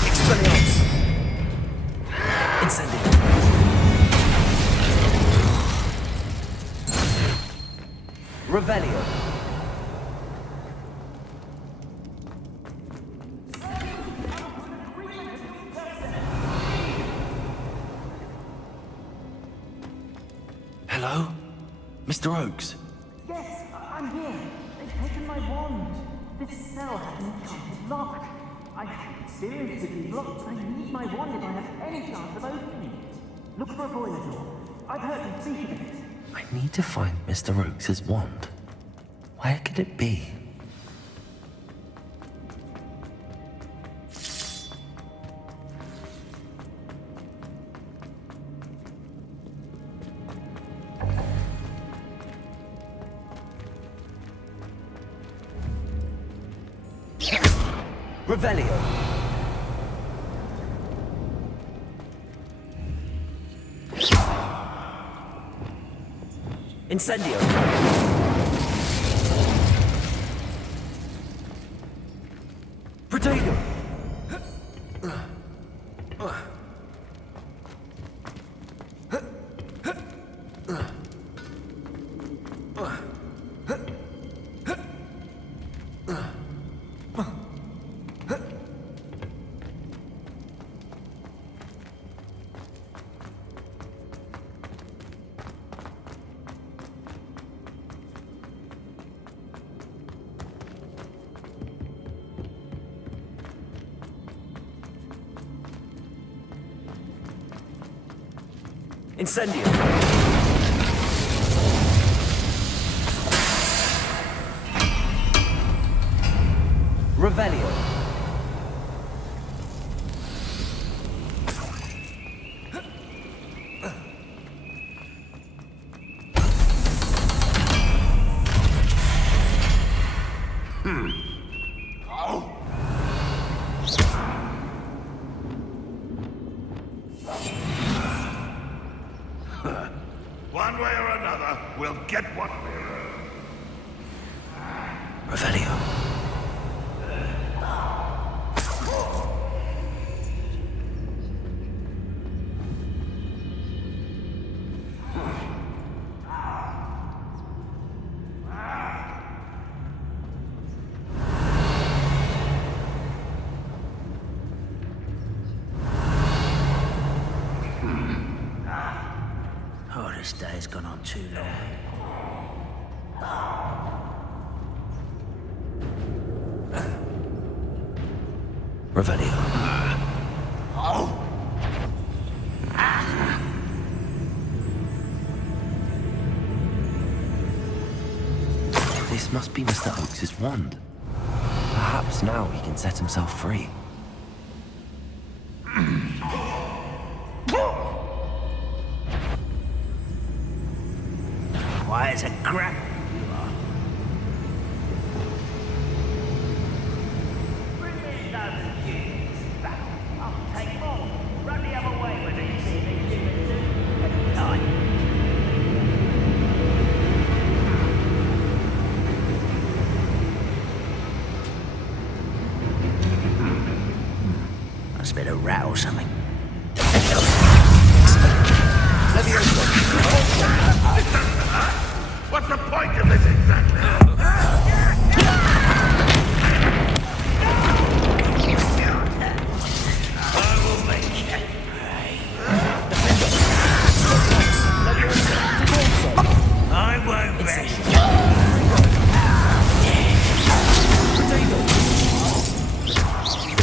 Expelliarmus! Incendio. Revelio. Hello? Mr. Oakes? Yes, I'm here. They've taken my wand. This cell has an enchanted lock. I have experience with these locks. I need my wand if I have any chance of opening it. Look for a boiler door. I've heard them speak of it. I need to find Mr. Oakes' wand. Where could it be? Revelio. Incendio. Protego. Incendio. Revelio. One way or another, we'll get what we're owed. Revelio. This day has gone on too long. Revelio. This must be Mr. Oakes' wand. Perhaps now he can set himself free. Quiet as a crap you are. Bring me those kids back. I'll take more. Run the other way when you see me doing it. Every time. Must be a rat or something. What's the point of this exactly? I will make you pay. I won't rest.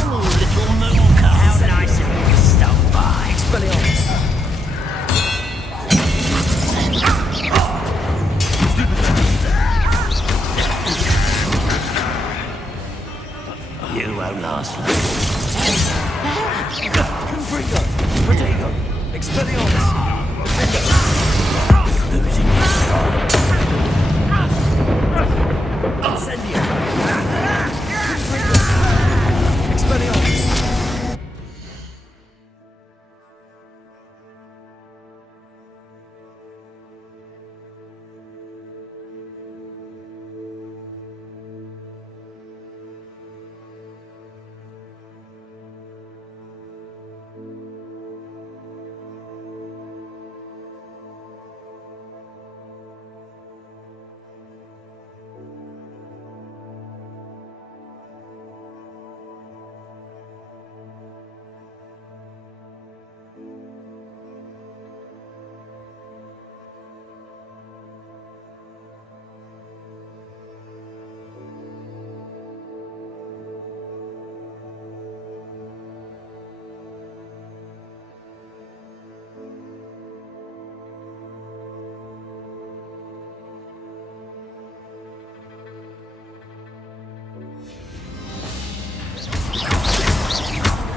Oh, little mooncalf. How nice of you to stop by. Expelliarmus. You won't last long. Confringo. Protego. Expelliarmus. Losing your soul. Incendio. Confringo. Expelliarmus.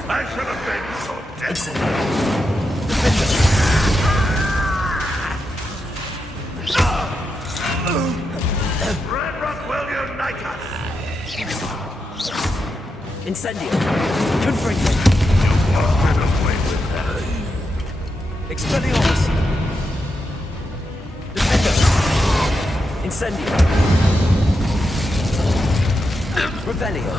I should have been so dead. Red Rock will unite us. Incendio. Confringo. You won't get away with that. Expelliarmus. Defendo. Incendio. Revelio.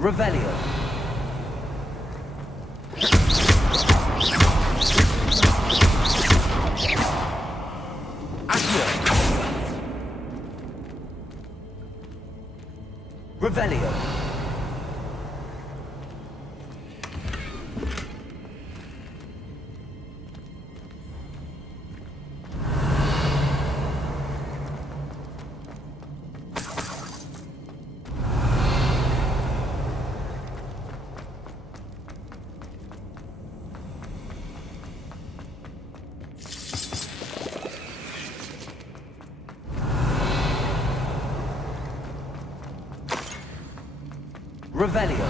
Revelio. Accio. Revelio. Revelio.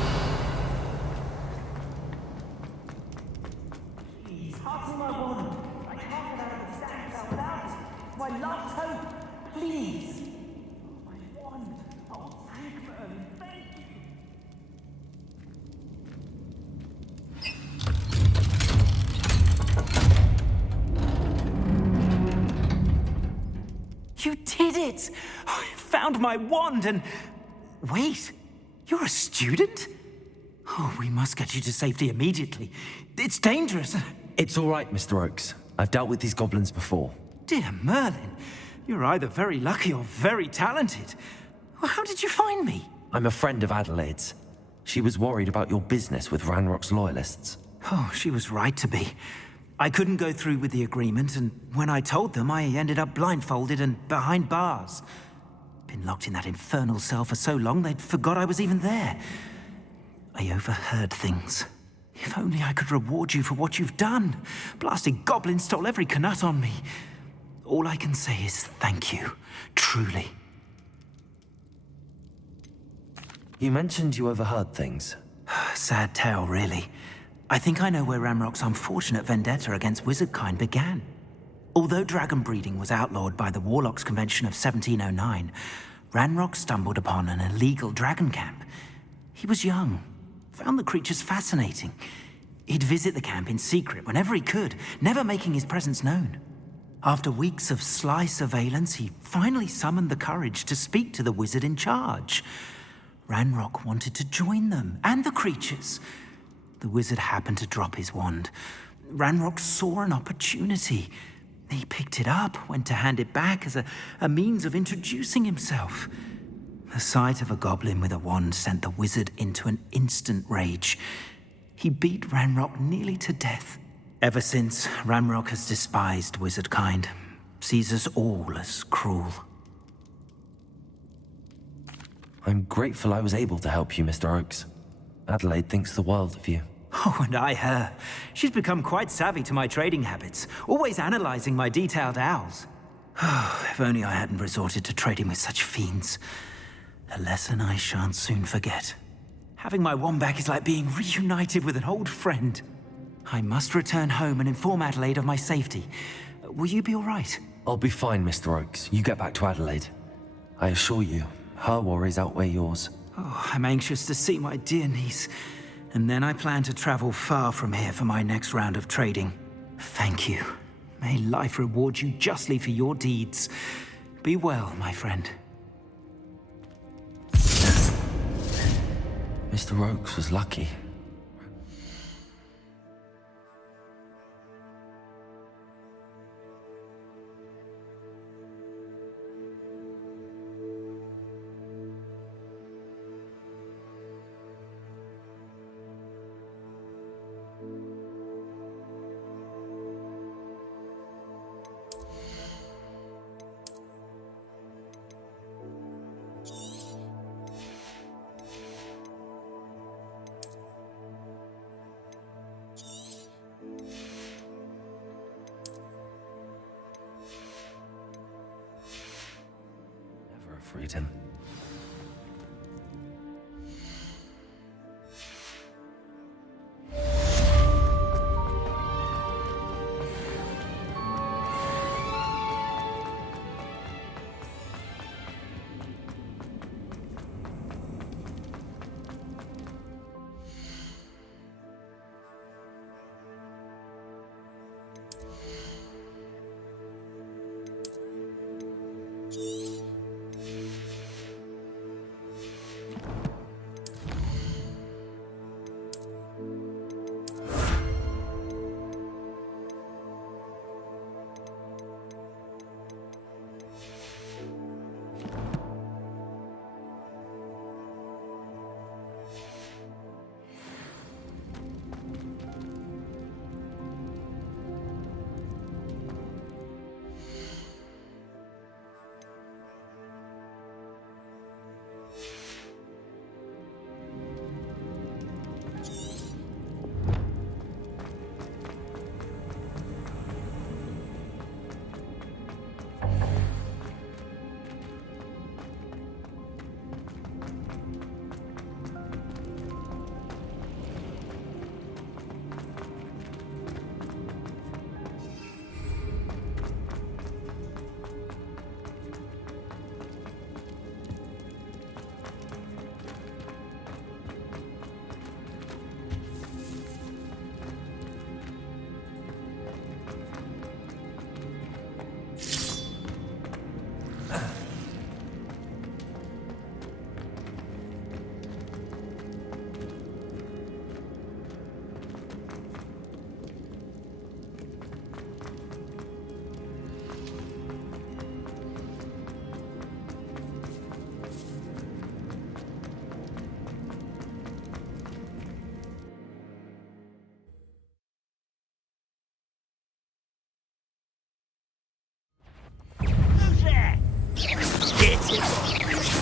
Please, pass me my wand. I can't get out of this damn cell without it. My last hope. Please. Oh, my wand. Oh, thank Merlin. Thank you. You did it! I found my wand and... Wait, you're a student? Oh, we must get you to safety immediately. It's dangerous. It's all right, Mr. Oakes. I've dealt with these goblins before. Dear Merlin, you're either very lucky or very talented. How did you find me? I'm a friend of Adelaide's. She was worried about your business with Ranrock's loyalists. Oh, she was right to be. I couldn't go through with the agreement, and when I told them, I ended up blindfolded and behind bars. Been locked in that infernal cell for so long, they'd forgot I was even there. I overheard things. If only I could reward you for what you've done. Blasted goblins stole every Knut on me. All I can say is thank you, truly. You mentioned you overheard things. Sad tale, really. I think I know where Ranrock's unfortunate vendetta against wizardkind began. Although dragon breeding was outlawed by the Warlocks Convention of 1709, Ranrock stumbled upon an illegal dragon camp. He was young, found the creatures fascinating. He'd visit the camp in secret whenever he could, never making his presence known. After weeks of sly surveillance, he finally summoned the courage to speak to the wizard in charge. Ranrock wanted to join them, and the creatures. The wizard happened to drop his wand. Ranrock saw an opportunity. He picked it up, went to hand it back as a means of introducing himself. The sight of a goblin with a wand sent the wizard into an instant rage. He beat Ranrock nearly to death. Ever since, Ranrock has despised wizardkind, sees us all as cruel. I'm grateful I was able to help you, Mr. Oakes. Adelaide thinks the world of you. Oh, and I her. She's become quite savvy to my trading habits, always analyzing my detailed owls. Oh, if only I hadn't resorted to trading with such fiends. A lesson I shan't soon forget. Having my wand back is like being reunited with an old friend. I must return home and inform Adelaide of my safety. Will you be all right? I'll be fine, Mr. Oakes. You get back to Adelaide. I assure you, her worries outweigh yours. Oh, I'm anxious to see my dear niece. And then I plan to travel far from here for my next round of trading. Thank you. May life reward you justly for your deeds. Be well, my friend. Mr. Oakes was lucky. Freedom.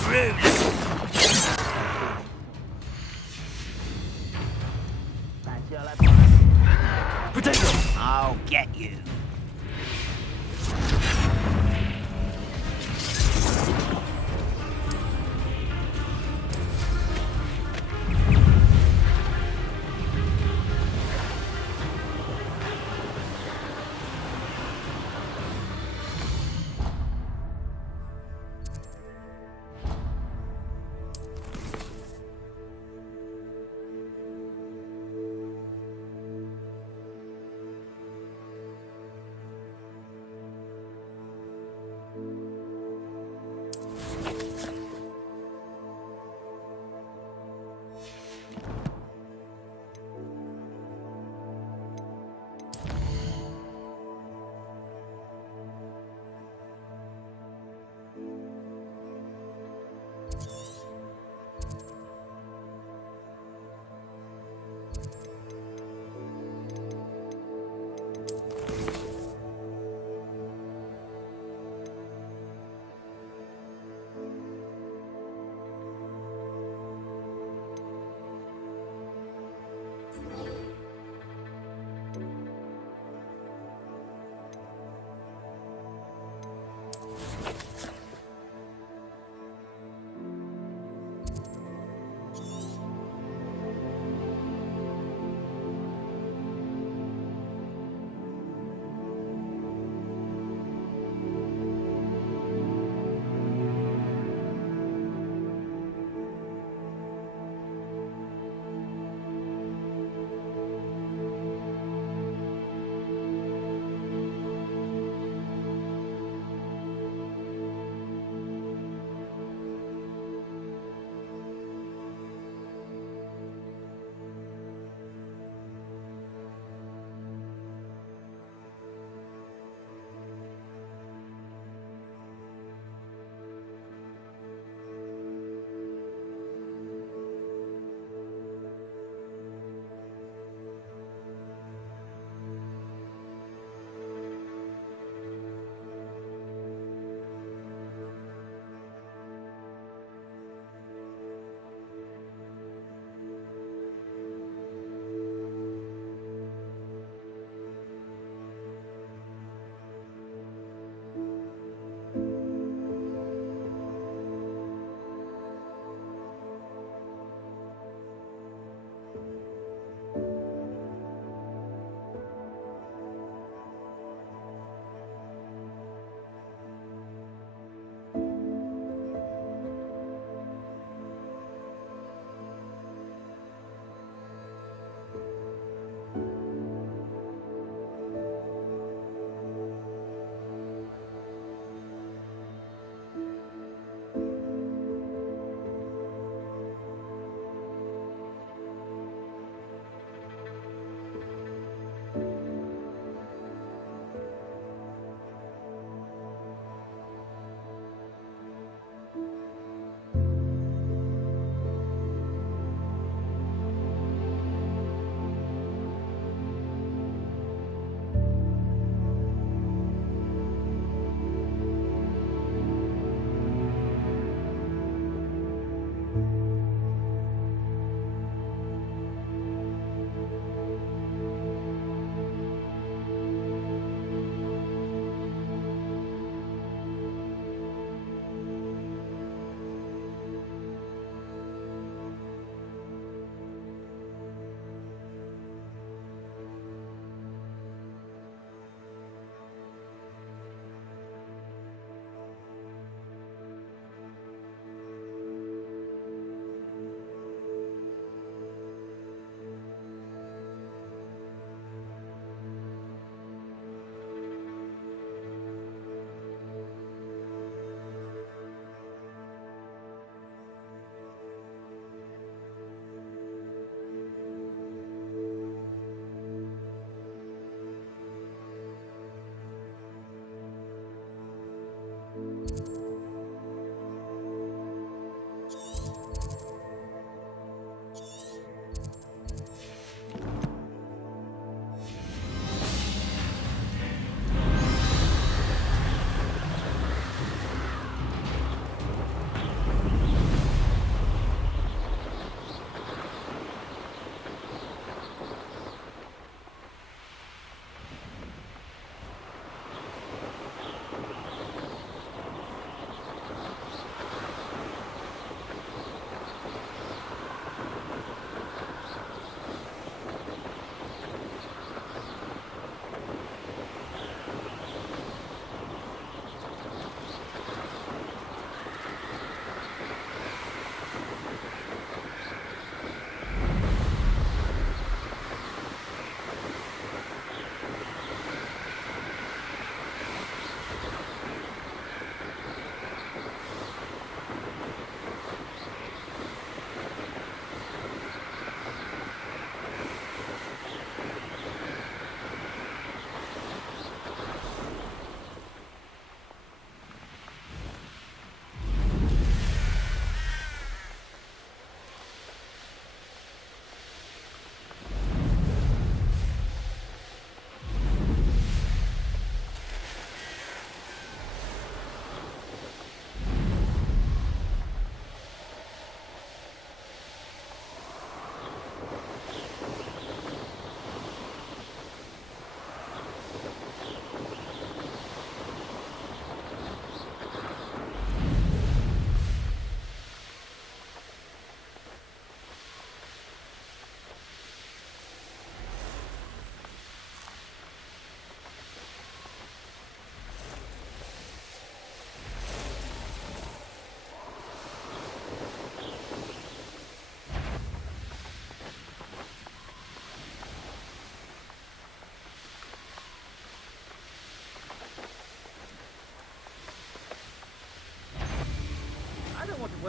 rude. Fancy all that fun? Potato! I'll get you.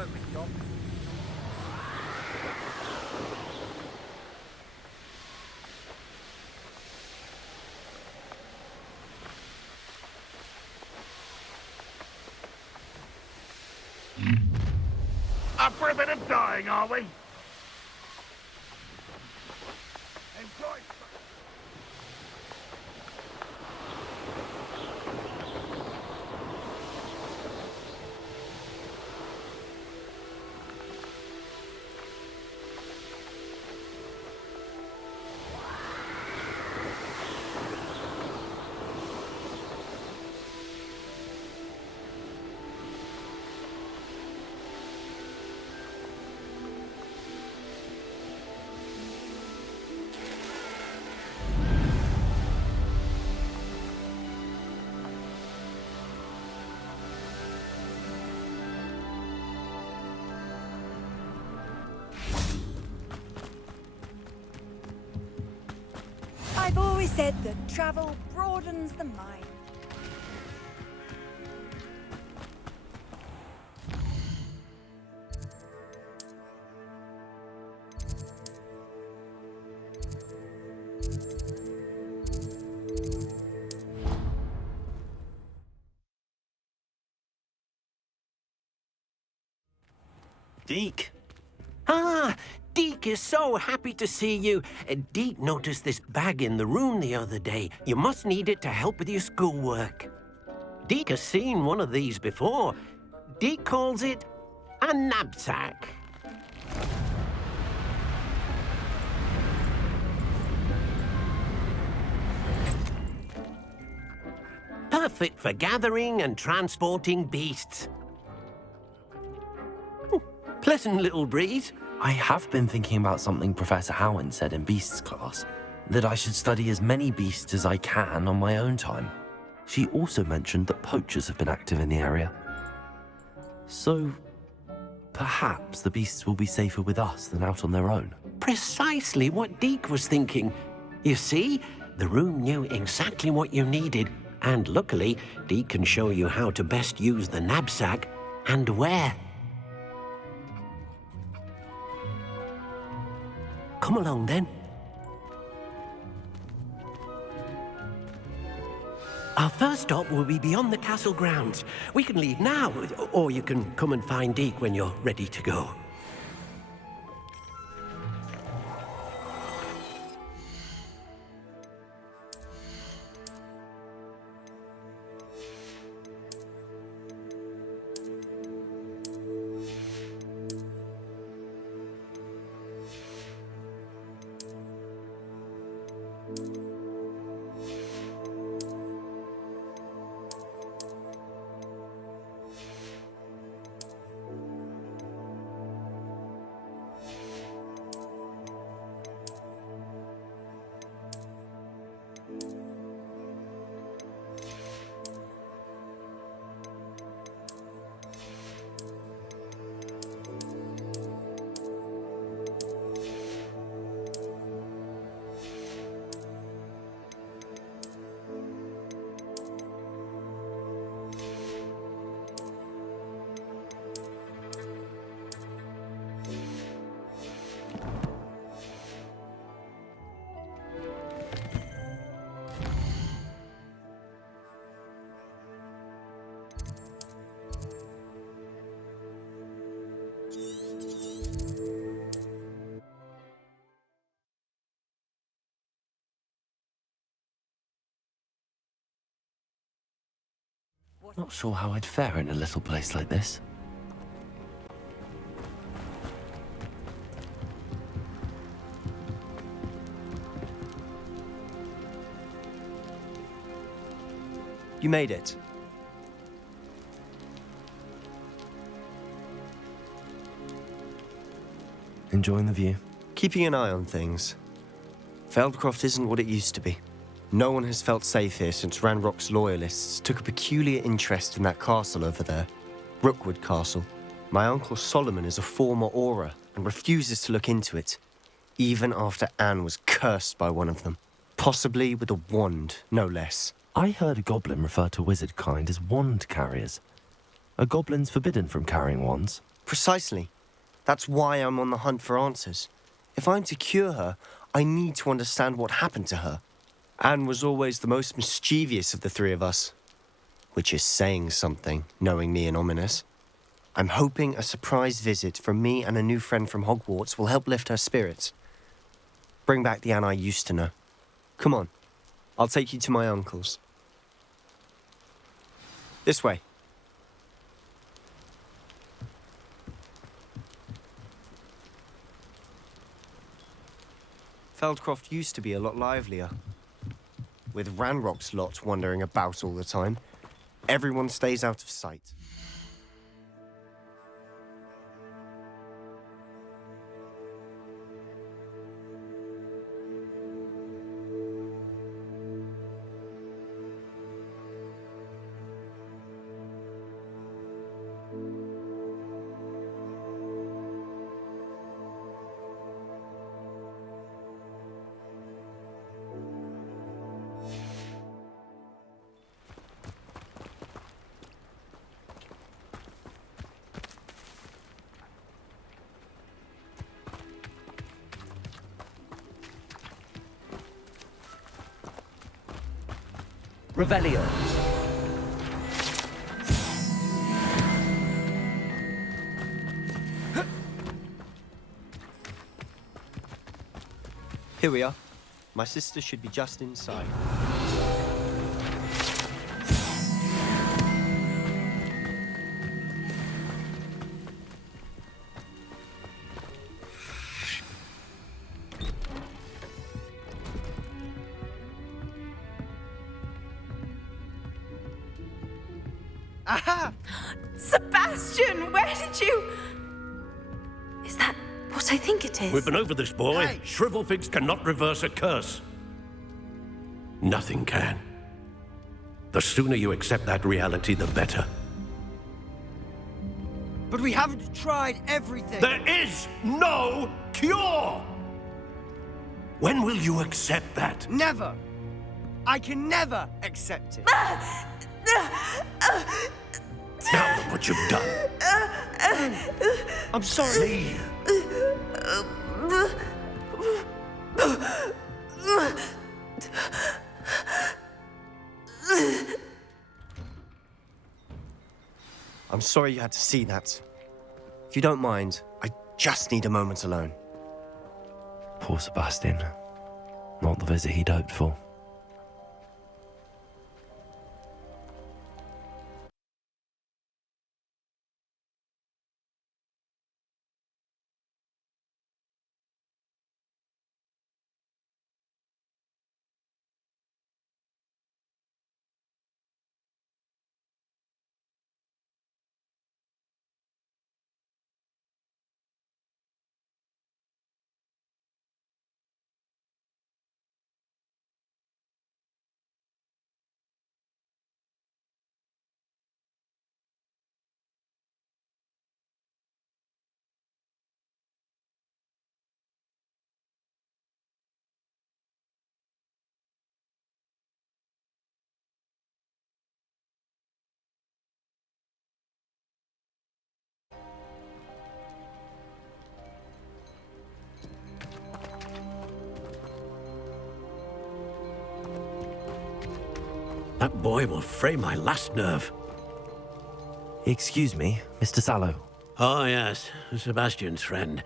work with Doc. Up for a bit of dying, are we? Enjoy. I've always said that travel broadens the mind. Deke. Ah, Deke is so happy to see you. Deke noticed this bag in the room the other day. You must need it to help with your schoolwork. Deke has seen one of these before. Deke calls it a knapsack. Perfect for gathering and transporting beasts. Pleasant little breeze. I have been thinking about something Professor Howard said in Beasts class, that I should study as many beasts as I can on my own time. She also mentioned that poachers have been active in the area. So, perhaps the beasts will be safer with us than out on their own. Precisely what Deke was thinking. You see, the room knew exactly what you needed, and luckily, Deke can show you how to best use the knapsack and where. Come along, then. Our first stop will be beyond the castle grounds. We can leave now, or you can come and find Deke when you're ready to go. Not sure how I'd fare in a little place like this. You made it. Enjoying the view? Keeping an eye on things. Feldcroft isn't what it used to be. No one has felt safe here since Ranrock's loyalists took a peculiar interest in that castle over there. Rookwood Castle. My uncle Solomon is a former Auror and refuses to look into it, even after Anne was cursed by one of them. Possibly with a wand, no less. I heard a goblin refer to wizard kind as wand carriers. Are goblins forbidden from carrying wands? Precisely. That's why I'm on the hunt for answers. If I'm to cure her, I need to understand what happened to her. Anne was always the most mischievous of the three of us. Which is saying something, knowing me and Ominous. I'm hoping a surprise visit from me and a new friend from Hogwarts will help lift her spirits. Bring back the Anne I used to know. Come on, I'll take you to my uncle's. This way. Feldcroft used to be a lot livelier. With Ranrock's lot wandering about all the time, everyone stays out of sight. Revelio. Here we are. My sister should be just inside. Aha! Sebastian, where did you... Is that what I think it is? We've been over this, boy. Hey. Shrivelfigs cannot reverse a curse. Nothing can. The sooner you accept that reality, the better. But we haven't tried everything. There is no cure! When will you accept that? Never. I can never accept it. Now look what you've done. I'm sorry. Leave. I'm sorry you had to see that. If you don't mind, I just need a moment alone. Poor Sebastian. Not the visit he'd hoped for. That boy will fray my last nerve. Excuse me, Mr. Sallow. Oh, yes, Sebastian's friend.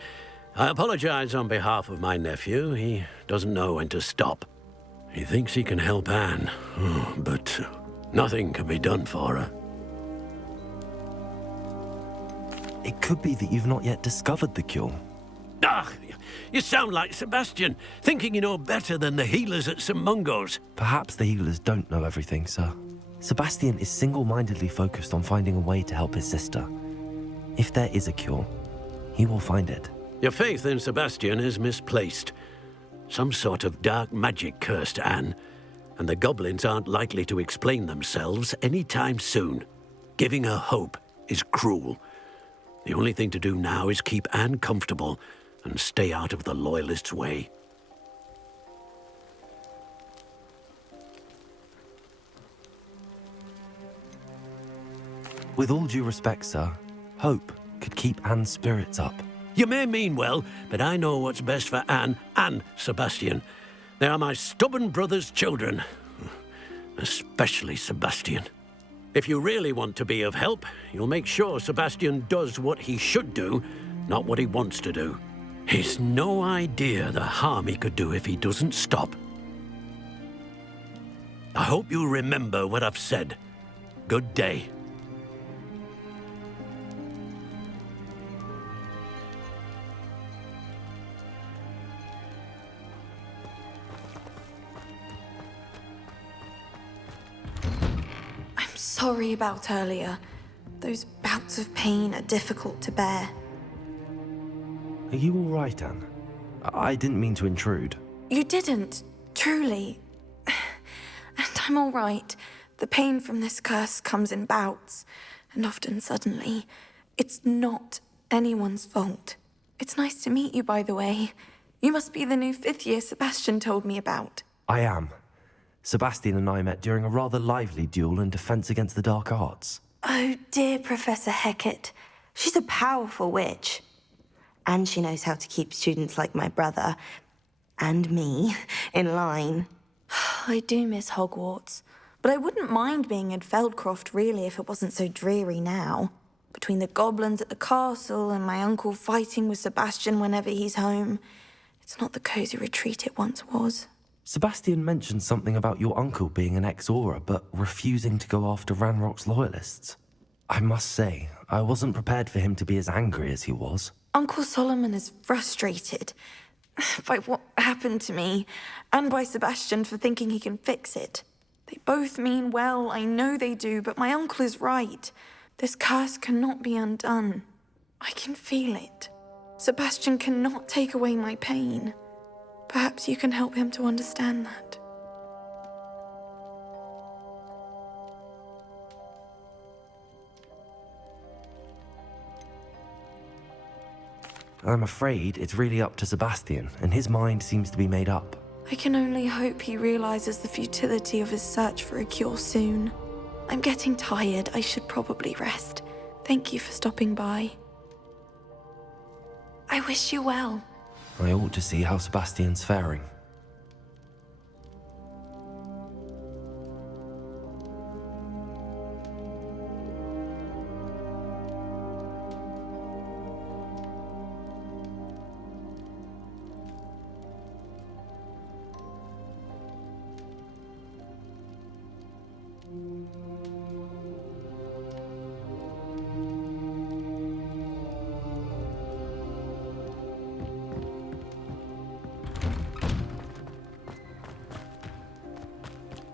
I apologize on behalf of my nephew. He doesn't know when to stop. He thinks he can help Anne, but nothing can be done for her. It could be that you've not yet discovered the cure. Ah, you sound like Sebastian, thinking you know better than the healers at St. Mungo's. Perhaps the healers don't know everything, sir. Sebastian is single-mindedly focused on finding a way to help his sister. If there is a cure, he will find it. Your faith in Sebastian is misplaced. Some sort of dark magic cursed Anne, and the goblins aren't likely to explain themselves anytime soon. Giving her hope is cruel. The only thing to do now is keep Anne comfortable and stay out of the Loyalists' way. With all due respect, sir, hope could keep Anne's spirits up. You may mean well, but I know what's best for Anne and Sebastian. They are my stubborn brother's children. Especially Sebastian. If you really want to be of help, you'll make sure Sebastian does what he should do, not what he wants to do. He's no idea the harm he could do if he doesn't stop. I hope you remember what I've said. Good day. I'm sorry about earlier. Those bouts of pain are difficult to bear. Are you all right, Anne? I didn't mean to intrude. You didn't, truly. And I'm all right. The pain from this curse comes in bouts, and often suddenly. It's not anyone's fault. It's nice to meet you, by the way. You must be the new 5th year Sebastian told me about. I am. Sebastian and I met during a rather lively duel in Defense Against the Dark Arts. Oh, dear Professor Hecat. She's a powerful witch. And she knows how to keep students like my brother, and me, in line. I do miss Hogwarts, but I wouldn't mind being in Feldcroft, really, if it wasn't so dreary now. Between the goblins at the castle and my uncle fighting with Sebastian whenever he's home, it's not the cosy retreat it once was. Sebastian mentioned something about your uncle being an ex-Auror, but refusing to go after Ranrock's loyalists. I must say, I wasn't prepared for him to be as angry as he was. Uncle Solomon is frustrated by what happened to me, and by Sebastian for thinking he can fix it. They both mean well, I know they do, but my uncle is right. This curse cannot be undone. I can feel it. Sebastian cannot take away my pain. Perhaps you can help him to understand that. I'm afraid it's really up to Sebastian, and his mind seems to be made up. I can only hope he realizes the futility of his search for a cure soon. I'm getting tired. I should probably rest. Thank you for stopping by. I wish you well. I ought to see how Sebastian's faring.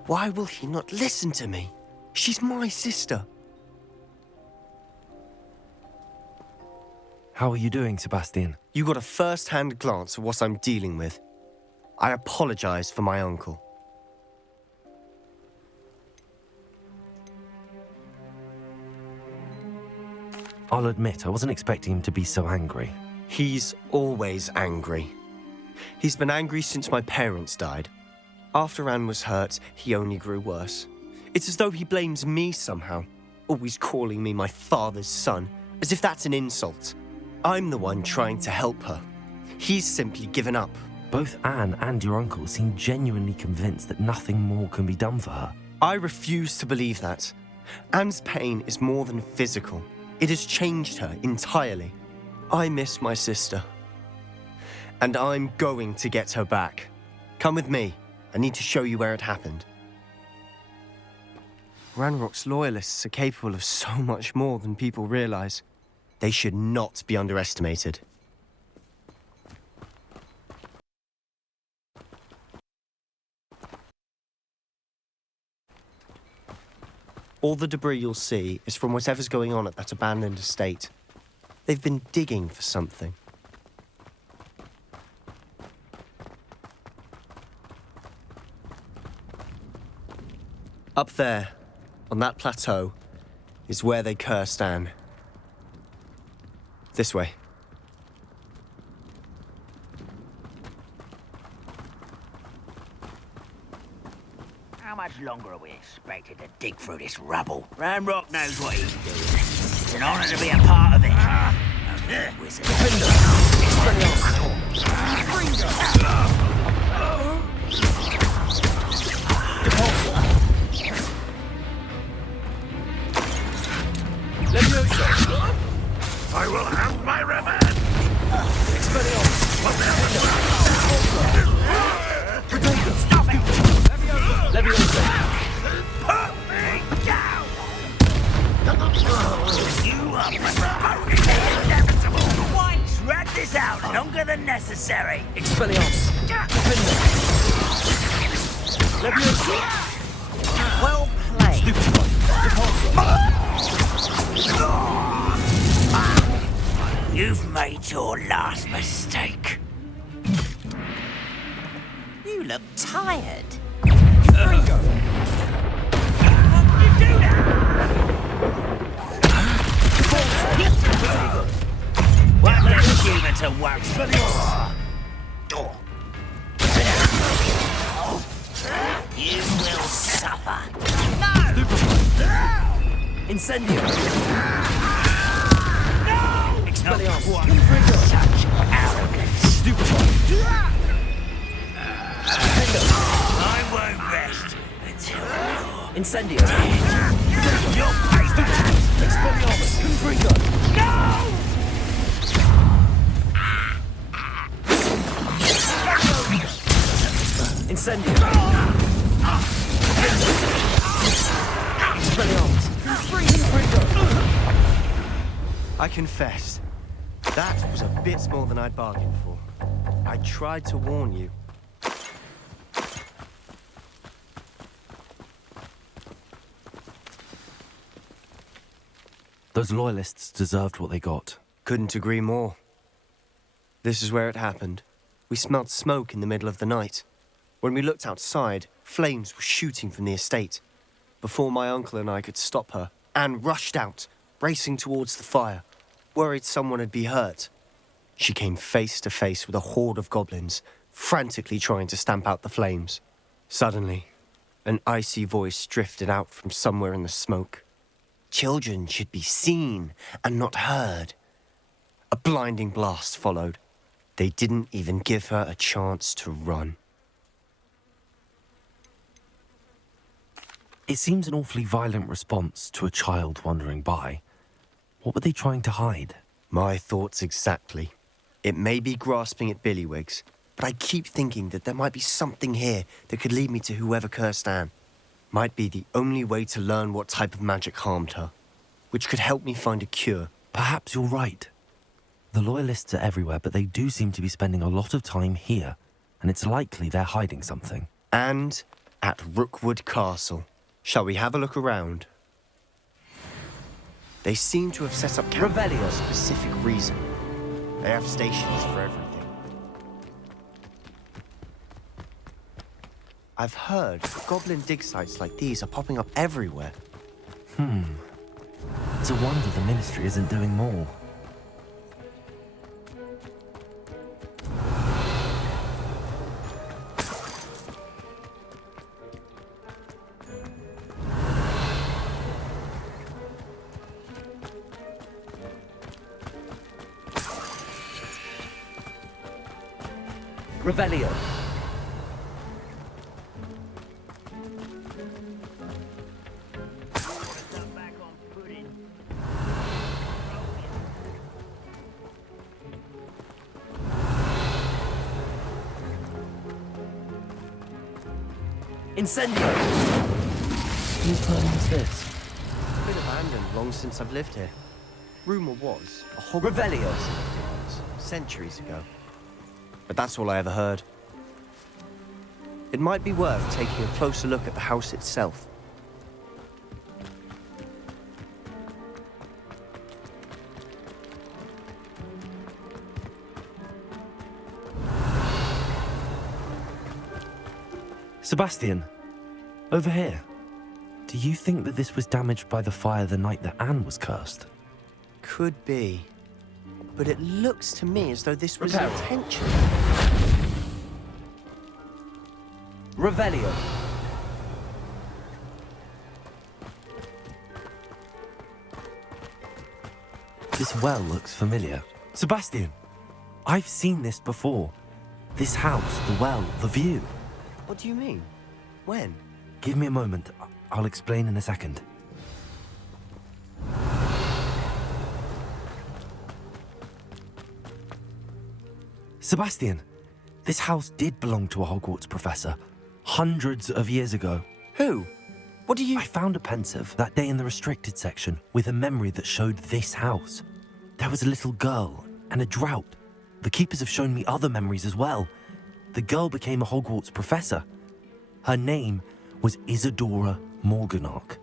Why will he not listen to me? She's my sister. How are you doing, Sebastian? You got a first-hand glance of what I'm dealing with. I apologize for my uncle. I'll admit, I wasn't expecting him to be so angry. He's always angry. He's been angry since my parents died. After Anne was hurt, he only grew worse. It's as though he blames me somehow, always calling me my father's son, as if that's an insult. I'm the one trying to help her. He's simply given up. Both Anne and your uncle seem genuinely convinced that nothing more can be done for her. I refuse to believe that. Anne's pain is more than physical. It has changed her entirely. I miss my sister. And I'm going to get her back. Come with me. I need to show you where it happened. Ranrock's loyalists are capable of so much more than people realize. They should not be underestimated. All the debris you'll see is from whatever's going on at that abandoned estate. They've been digging for something. Up there, on that plateau, is where they cursed Anne. This way. How much longer are we expected to dig through this rubble? Ranrock knows what he's doing. It's an honor to be a part of it. Wizard. Levioso! I will have my revenge! Levioso! Put me down! You are postponing the inevitable! Why drag this out longer than necessary? Expelliarmus! Levioso! Well played. You've made your last mistake. You look tired. Ringo! You do that! What an achievement to work. You will suffer. No! Incendio! No! Expelliarmus! Such arrogance. I won't rest until you're Incendio! You'll pay for that! Expelliarmus! Confringo! No! Incendio! Expelliarmus! Confringo! I confess, that was a bit more than I'd bargained for. I tried to warn you. Those loyalists deserved what they got. Couldn't agree more. This is where it happened. We smelled smoke in the middle of the night. When we looked outside, flames were shooting from the estate. Before my uncle and I could stop her, Anne rushed out, racing towards the fire, worried someone would be hurt. She came face to face with a horde of goblins, frantically trying to stamp out the flames. Suddenly, an icy voice drifted out from somewhere in the smoke. Children should be seen and not heard. A blinding blast followed. They didn't even give her a chance to run. It seems an awfully violent response to a child wandering by. What were they trying to hide? My thoughts exactly. It may be grasping at Billywigs, but I keep thinking that there might be something here that could lead me to whoever cursed Anne. Might be the only way to learn what type of magic harmed her, which could help me find a cure. Perhaps you're right. The Loyalists are everywhere, but they do seem to be spending a lot of time here, and it's likely they're hiding something. And at Rookwood Castle. Shall we have a look around? They seem to have set up camp for a specific reason. They have stations for everything. I've heard goblin dig sites like these are popping up everywhere. It's a wonder the Ministry isn't doing more. Revelio. Incendio! Whose time is this? It's been abandoned long since I've lived here. Rumour was a Hogwarts Revelio. Legacy lived here once, centuries ago. But that's all I ever heard. It might be worth taking a closer look at the house itself. Sebastian, over here. Do you think that this was damaged by the fire the night that Anne was cursed? Could be. But it looks to me as though this was Reparo. intentional. Revelio. This well looks familiar. Sebastian, I've seen this before. This house, the well, the view. What do you mean? When? Give me a moment. I'll explain in a second. Sebastian, this house did belong to a Hogwarts professor hundreds of years ago. Who? What do you... I found a pensive that day in the restricted section with a memory that showed this house. There was a little girl and a drought. The keepers have shown me other memories as well. The girl became a Hogwarts professor. Her name was Isadora Morganach.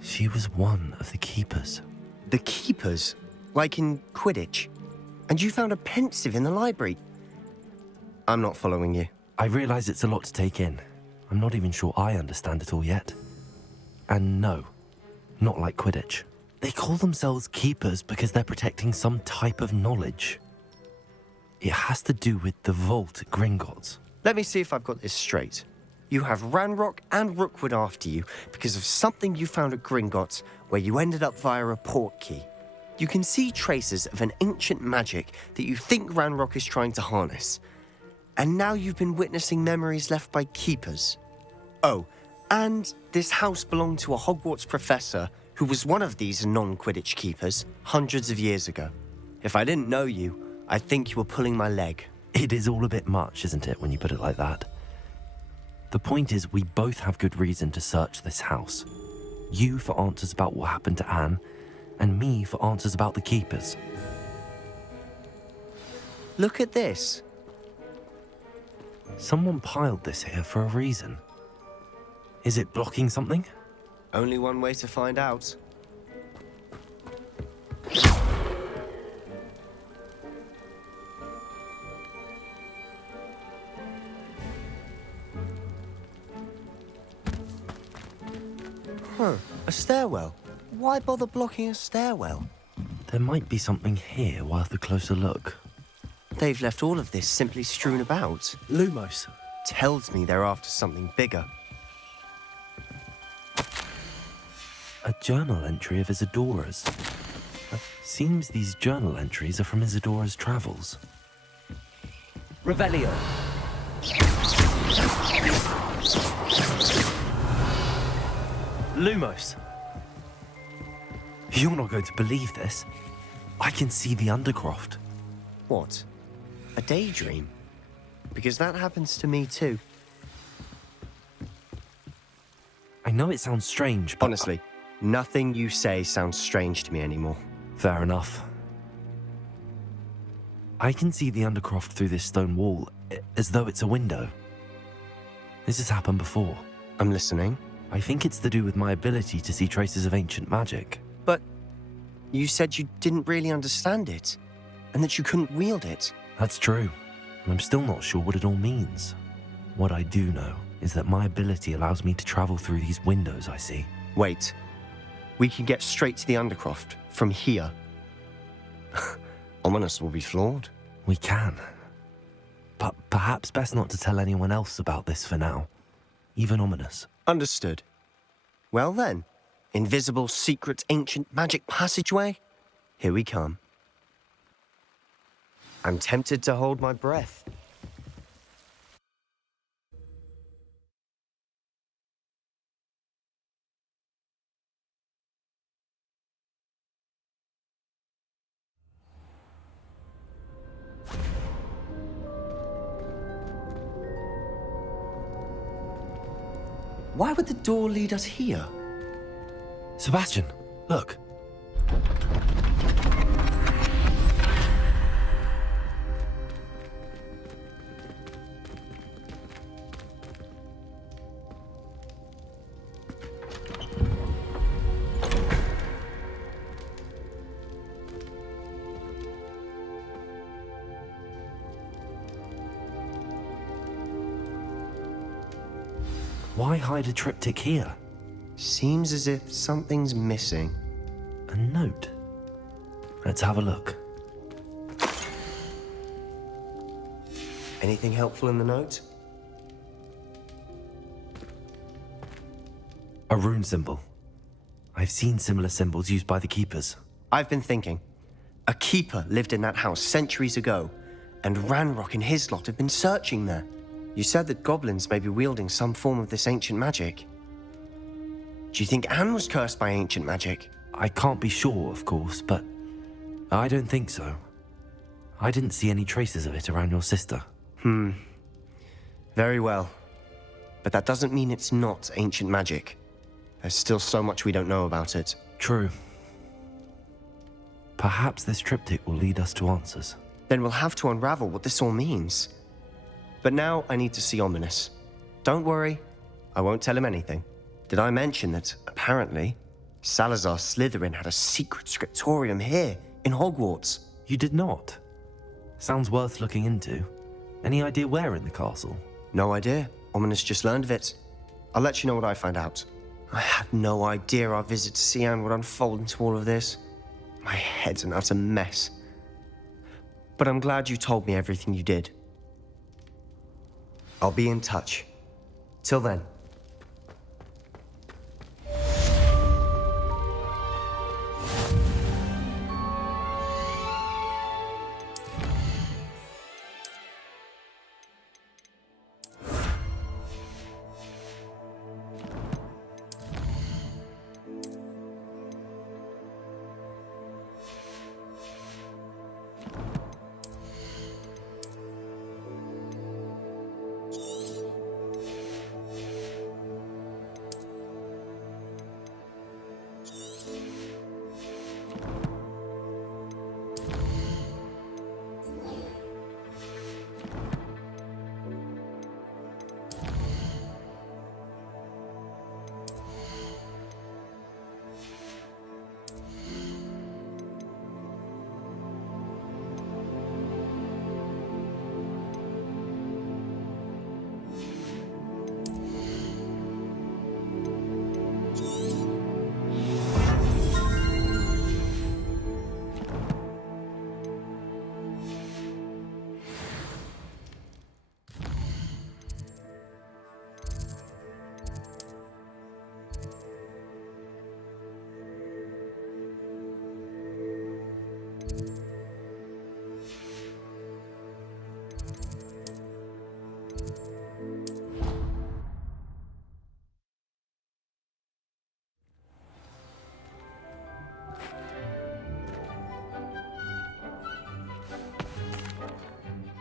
She was one of the keepers. The keepers? Like in Quidditch? And you found a pensive in the library? I'm not following you. I realize it's a lot to take in. I'm not even sure I understand it all yet. And no, not like Quidditch. They call themselves keepers because they're protecting some type of knowledge. It has to do with the vault at Gringotts. Let me see if I've got this straight. You have Ranrock and Rookwood after you because of something you found at Gringotts where you ended up via a port key. You can see traces of an ancient magic that you think Ranrock is trying to harness. And now you've been witnessing memories left by keepers. Oh, and this house belonged to a Hogwarts professor who was one of these non-Quidditch keepers hundreds of years ago. If I didn't know you, I'd think you were pulling my leg. It is all a bit much, isn't it, when you put it like that? The point is, we both have good reason to search this house. You for answers about what happened to Anne, and me for answers about the keepers. Look at this. Someone piled this here for a reason. Is it blocking something? Only one way to find out. Huh, a stairwell. Why bother blocking a stairwell? There might be something here worth a closer look. They've left all of this simply strewn about. Lumos tells me they're after something bigger. A journal entry of Isadora's. Seems these journal entries are from Isadora's travels. Revelio. Lumos. You're not going to believe this. I can see the Undercroft. What? A daydream? Because that happens to me too. I know it sounds strange, but... Honestly, nothing you say sounds strange to me anymore. Fair enough. I can see the Undercroft through this stone wall, as though it's a window. This has happened before. I'm listening. I think it's to do with my ability to see traces of ancient magic. But you said you didn't really understand it, and that you couldn't wield it. That's true, and I'm still not sure what it all means. What I do know is that my ability allows me to travel through these windows I see. Wait. We can get straight to the Undercroft from here. Ominous will be flawed. We can. But perhaps best not to tell anyone else about this for now. Even Ominous. Understood. Well then, invisible, secret, ancient magic passageway? Here we come. I'm tempted to hold my breath. Why would the door lead us here? Sebastian, look. Why hide a triptych here? Seems as if something's missing. A note. Let's have a look. Anything helpful in the note? A rune symbol. I've seen similar symbols used by the keepers. I've been thinking. A keeper lived in that house centuries ago, and Ranrock and his lot have been searching there. You said that goblins may be wielding some form of this ancient magic. Do you think Anne was cursed by ancient magic? I can't be sure, of course, but I don't think so. I didn't see any traces of it around your sister. Very well. But that doesn't mean it's not ancient magic. There's still so much we don't know about it. True. Perhaps this triptych will lead us to answers. Then we'll have to unravel what this all means. But now I need to see Ominous. Don't worry, I won't tell him anything. Did I mention that, apparently, Salazar Slytherin had a secret scriptorium here, in Hogwarts? You did not? Sounds worth looking into. Any idea where in the castle? No idea. Ominous just learned of it. I'll let you know what I find out. I had no idea our visit to Cian would unfold into all of this. My head's an utter mess. But I'm glad you told me everything you did. I'll be in touch. Till then.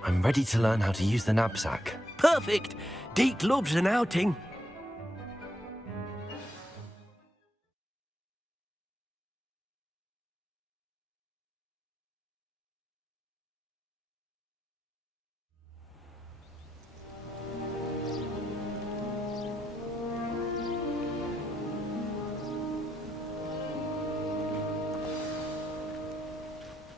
I'm ready to learn how to use the knapsack. Perfect! Deke loves an outing.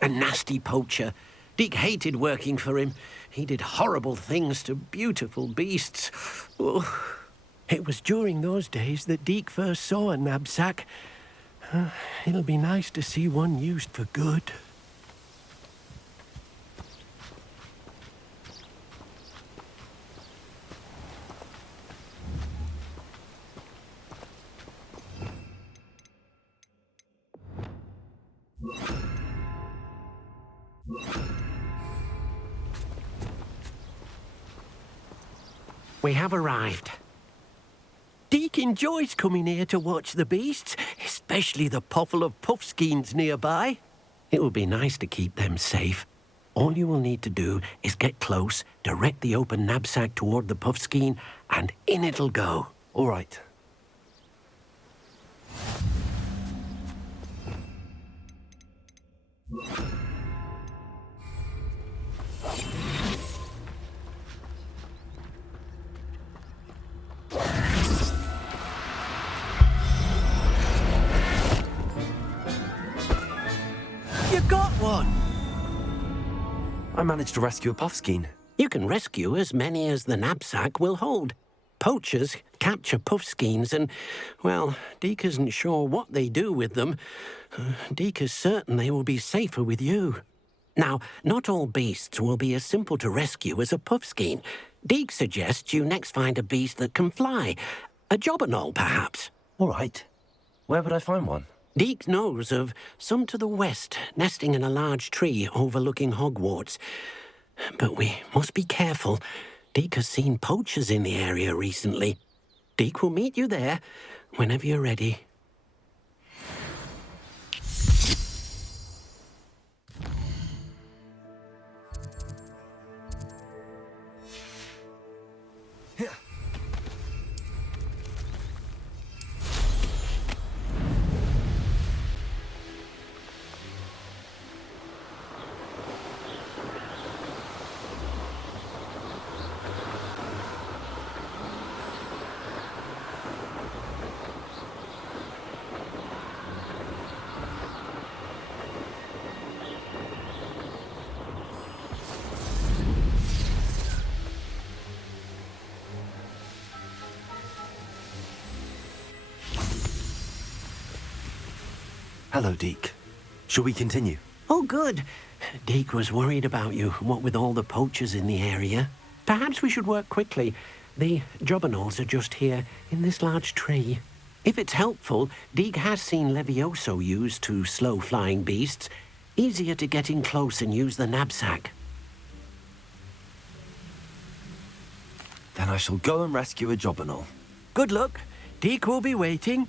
A nasty poacher. Deke hated working for him. He did horrible things to beautiful beasts. Oh. It was during those days that Deke first saw a knapsack. It'll be nice to see one used for good. We have arrived. Deke enjoys coming here to watch the beasts, especially the potful of puffskeins nearby. It will be nice to keep them safe. All you will need to do is get close, direct the open knapsack toward the puffskein, and in it'll go. All right. You got one! I managed to rescue a puffskein. You can rescue as many as the knapsack will hold. Poachers capture puffskeins and, well, Deke isn't sure what they do with them. Deke is certain they will be safer with you. Now, not all beasts will be as simple to rescue as a puffskein. Deke suggests you next find a beast that can fly. A jobberknoll, perhaps. All right. Where would I find one? Deke knows of some to the west, nesting in a large tree overlooking Hogwarts. But we must be careful. Deke has seen poachers in the area recently. Deke will meet you there whenever you're ready. Hello, Deke. Shall we continue? Oh, good. Deke was worried about you, what with all the poachers in the area. Perhaps we should work quickly. The Jobberknolls are just here, in this large tree. If it's helpful, Deke has seen Levioso used to slow flying beasts. Easier to get in close and use the knapsack. Then I shall go and rescue a Jobberknoll. Good luck. Deke will be waiting.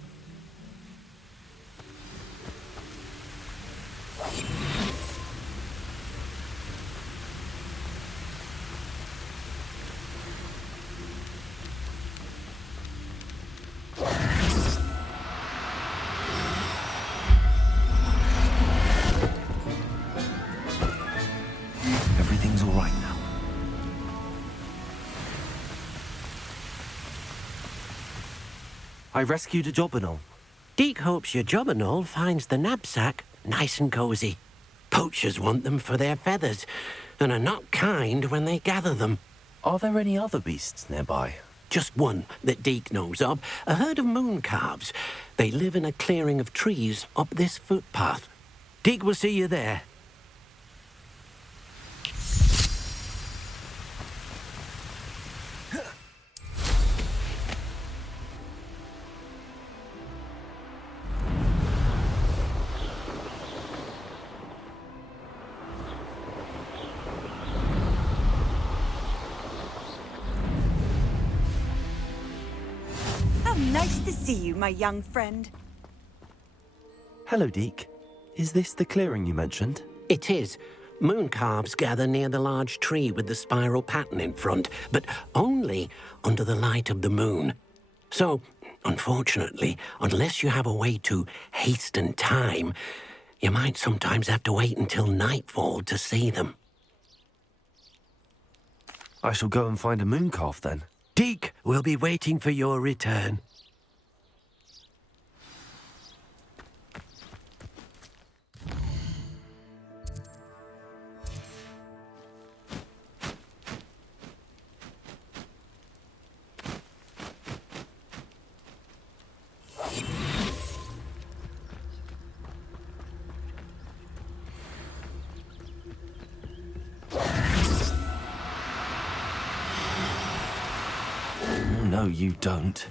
Everything's all right now. I rescued a Jobberknoll. Deke hopes your Jobberknoll finds the knapsack nice and cozy. Poachers want them for their feathers and are not kind when they gather them. Are there any other beasts nearby? Just one that Deke knows of, a herd of moon calves. They live in a clearing of trees up this footpath. Deke will see you there. How nice to see you, my young friend. Hello, Deke. Is this the clearing you mentioned? It is. Moon calves gather near the large tree with the spiral pattern in front, but only under the light of the moon. So, unfortunately, unless you have a way to hasten time, you might sometimes have to wait until nightfall to see them. I shall go and find a moon calf then. Deke will be waiting for your return. No, you don't.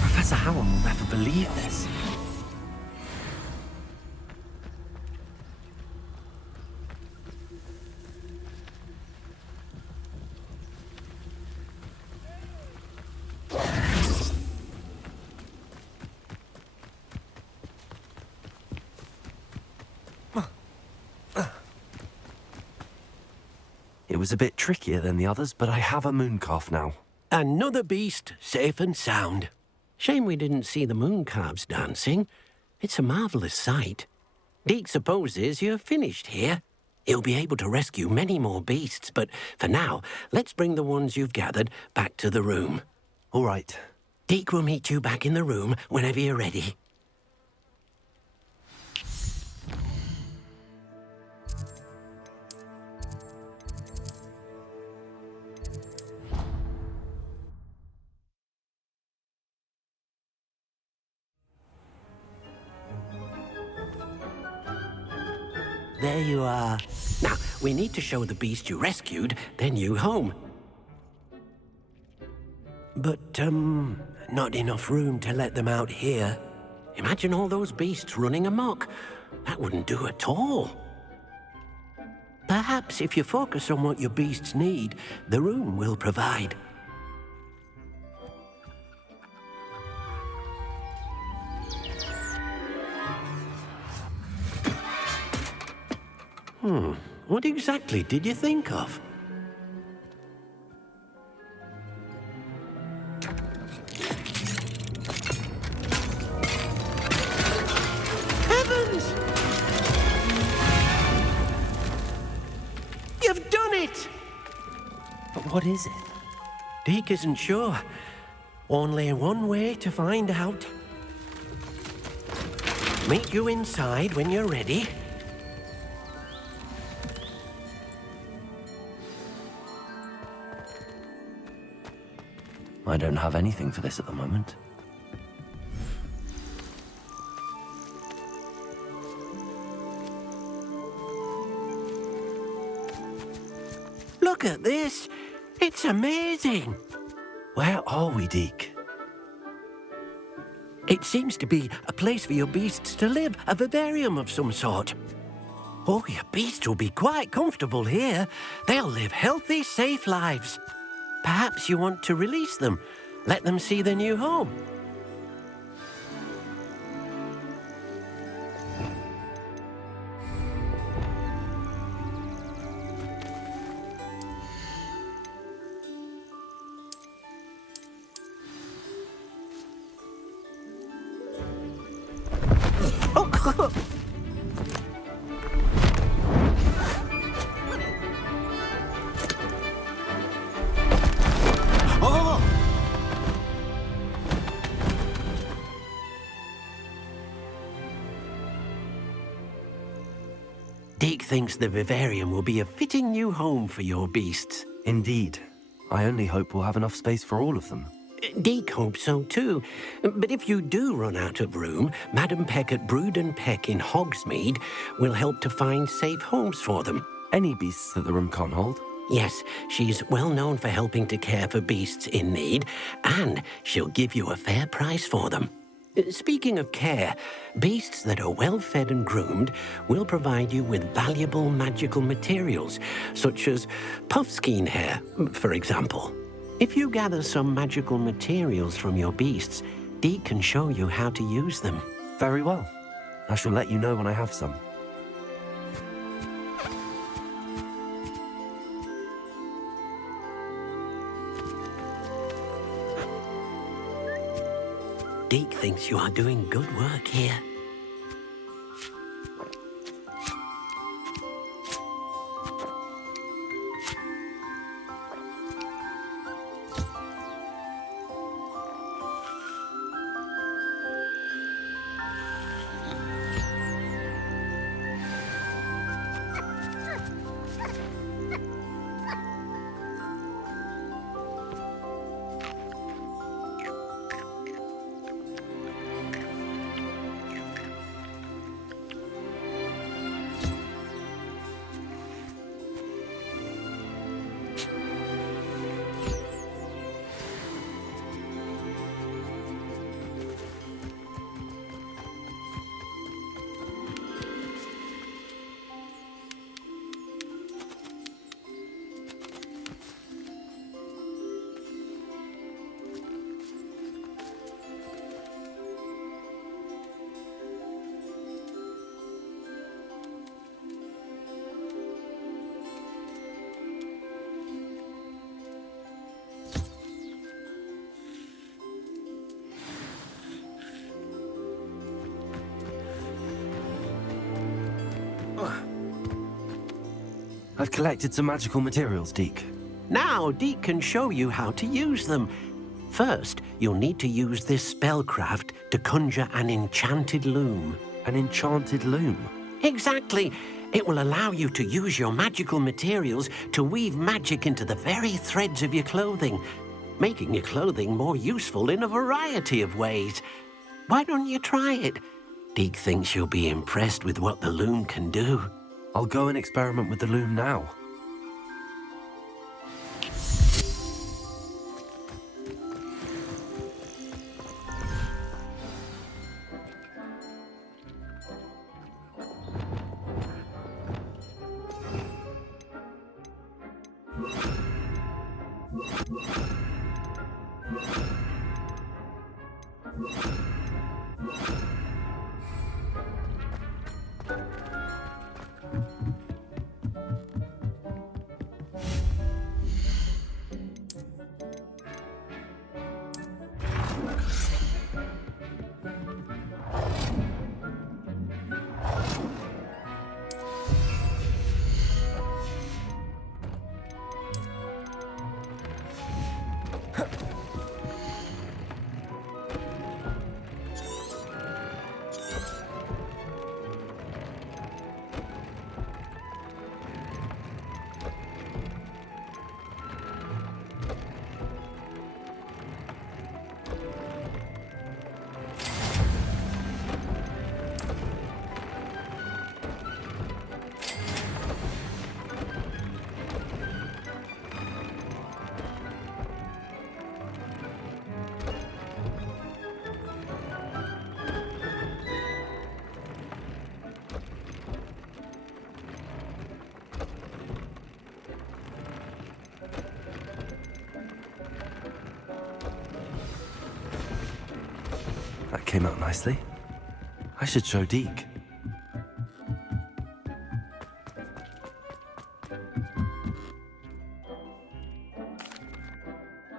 Professor Howard will never believe this. It was a bit trickier than the others, but I have a moon calf now. Another beast, safe and sound. Shame we didn't see the moon calves dancing. It's a marvellous sight. Deke supposes you're finished here. He'll be able to rescue many more beasts, but for now, let's bring the ones you've gathered back to the room. All right. Deke will meet you back in the room whenever you're ready. There you are. Now, we need to show the beast you rescued their new home. But, not enough room to let them out here. Imagine all those beasts running amok. That wouldn't do at all. Perhaps if you focus on what your beasts need, the room will provide. What exactly did you think of? Heavens! You've done it! But what is it? Deke isn't sure. Only one way to find out. Meet you inside when you're ready. I don't have anything for this at the moment. Look at this. It's amazing. Where are we, Deke? It seems to be a place for your beasts to live, a vivarium of some sort. Oh, your beasts will be quite comfortable here. They'll live healthy, safe lives. Perhaps you want to release them, let them see their new home. Deke thinks the vivarium will be a fitting new home for your beasts. Indeed. I only hope we'll have enough space for all of them. Deke hopes so too. But if you do run out of room, Madam Peck at Brood and Peck in Hogsmeade will help to find safe homes for them. Any beasts that the room can't hold? Yes, she's well known for helping to care for beasts in need, and she'll give you a fair price for them. Speaking of care, beasts that are well fed and groomed will provide you with valuable magical materials, such as puffskein hair, for example. If you gather some magical materials from your beasts, Deke can show you how to use them. Very well. I shall let you know when I have some. Deke thinks you are doing good work here. I've collected some magical materials, Deke. Now Deke can show you how to use them. First, you'll need to use this spellcraft to conjure an enchanted loom. An enchanted loom? Exactly. It will allow you to use your magical materials to weave magic into the very threads of your clothing, making your clothing more useful in a variety of ways. Why don't you try it? Deke thinks you'll be impressed with what the loom can do. I'll go and experiment with the loom now. That came out nicely. I should show Deke.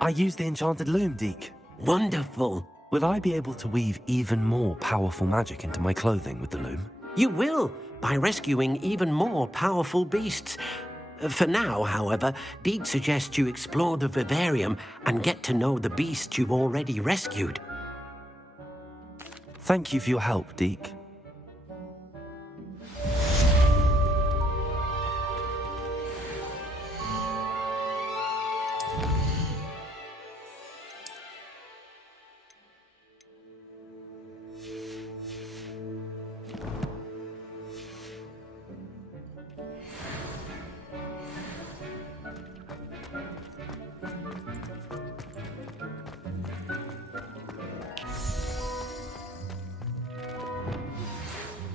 I used the enchanted loom, Deke. Wonderful. Will I be able to weave even more powerful magic into my clothing with the loom? You will, by rescuing even more powerful beasts. For now, however, Deke suggests you explore the vivarium and get to know the beasts you've already rescued. Thank you for your help, Deke.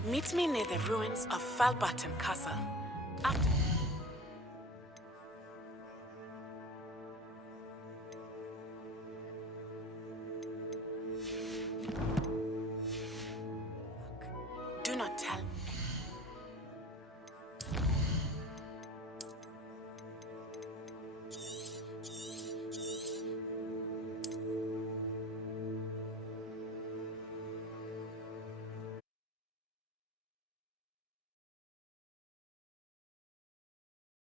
Meet me near the ruins of Falbaton Castle. After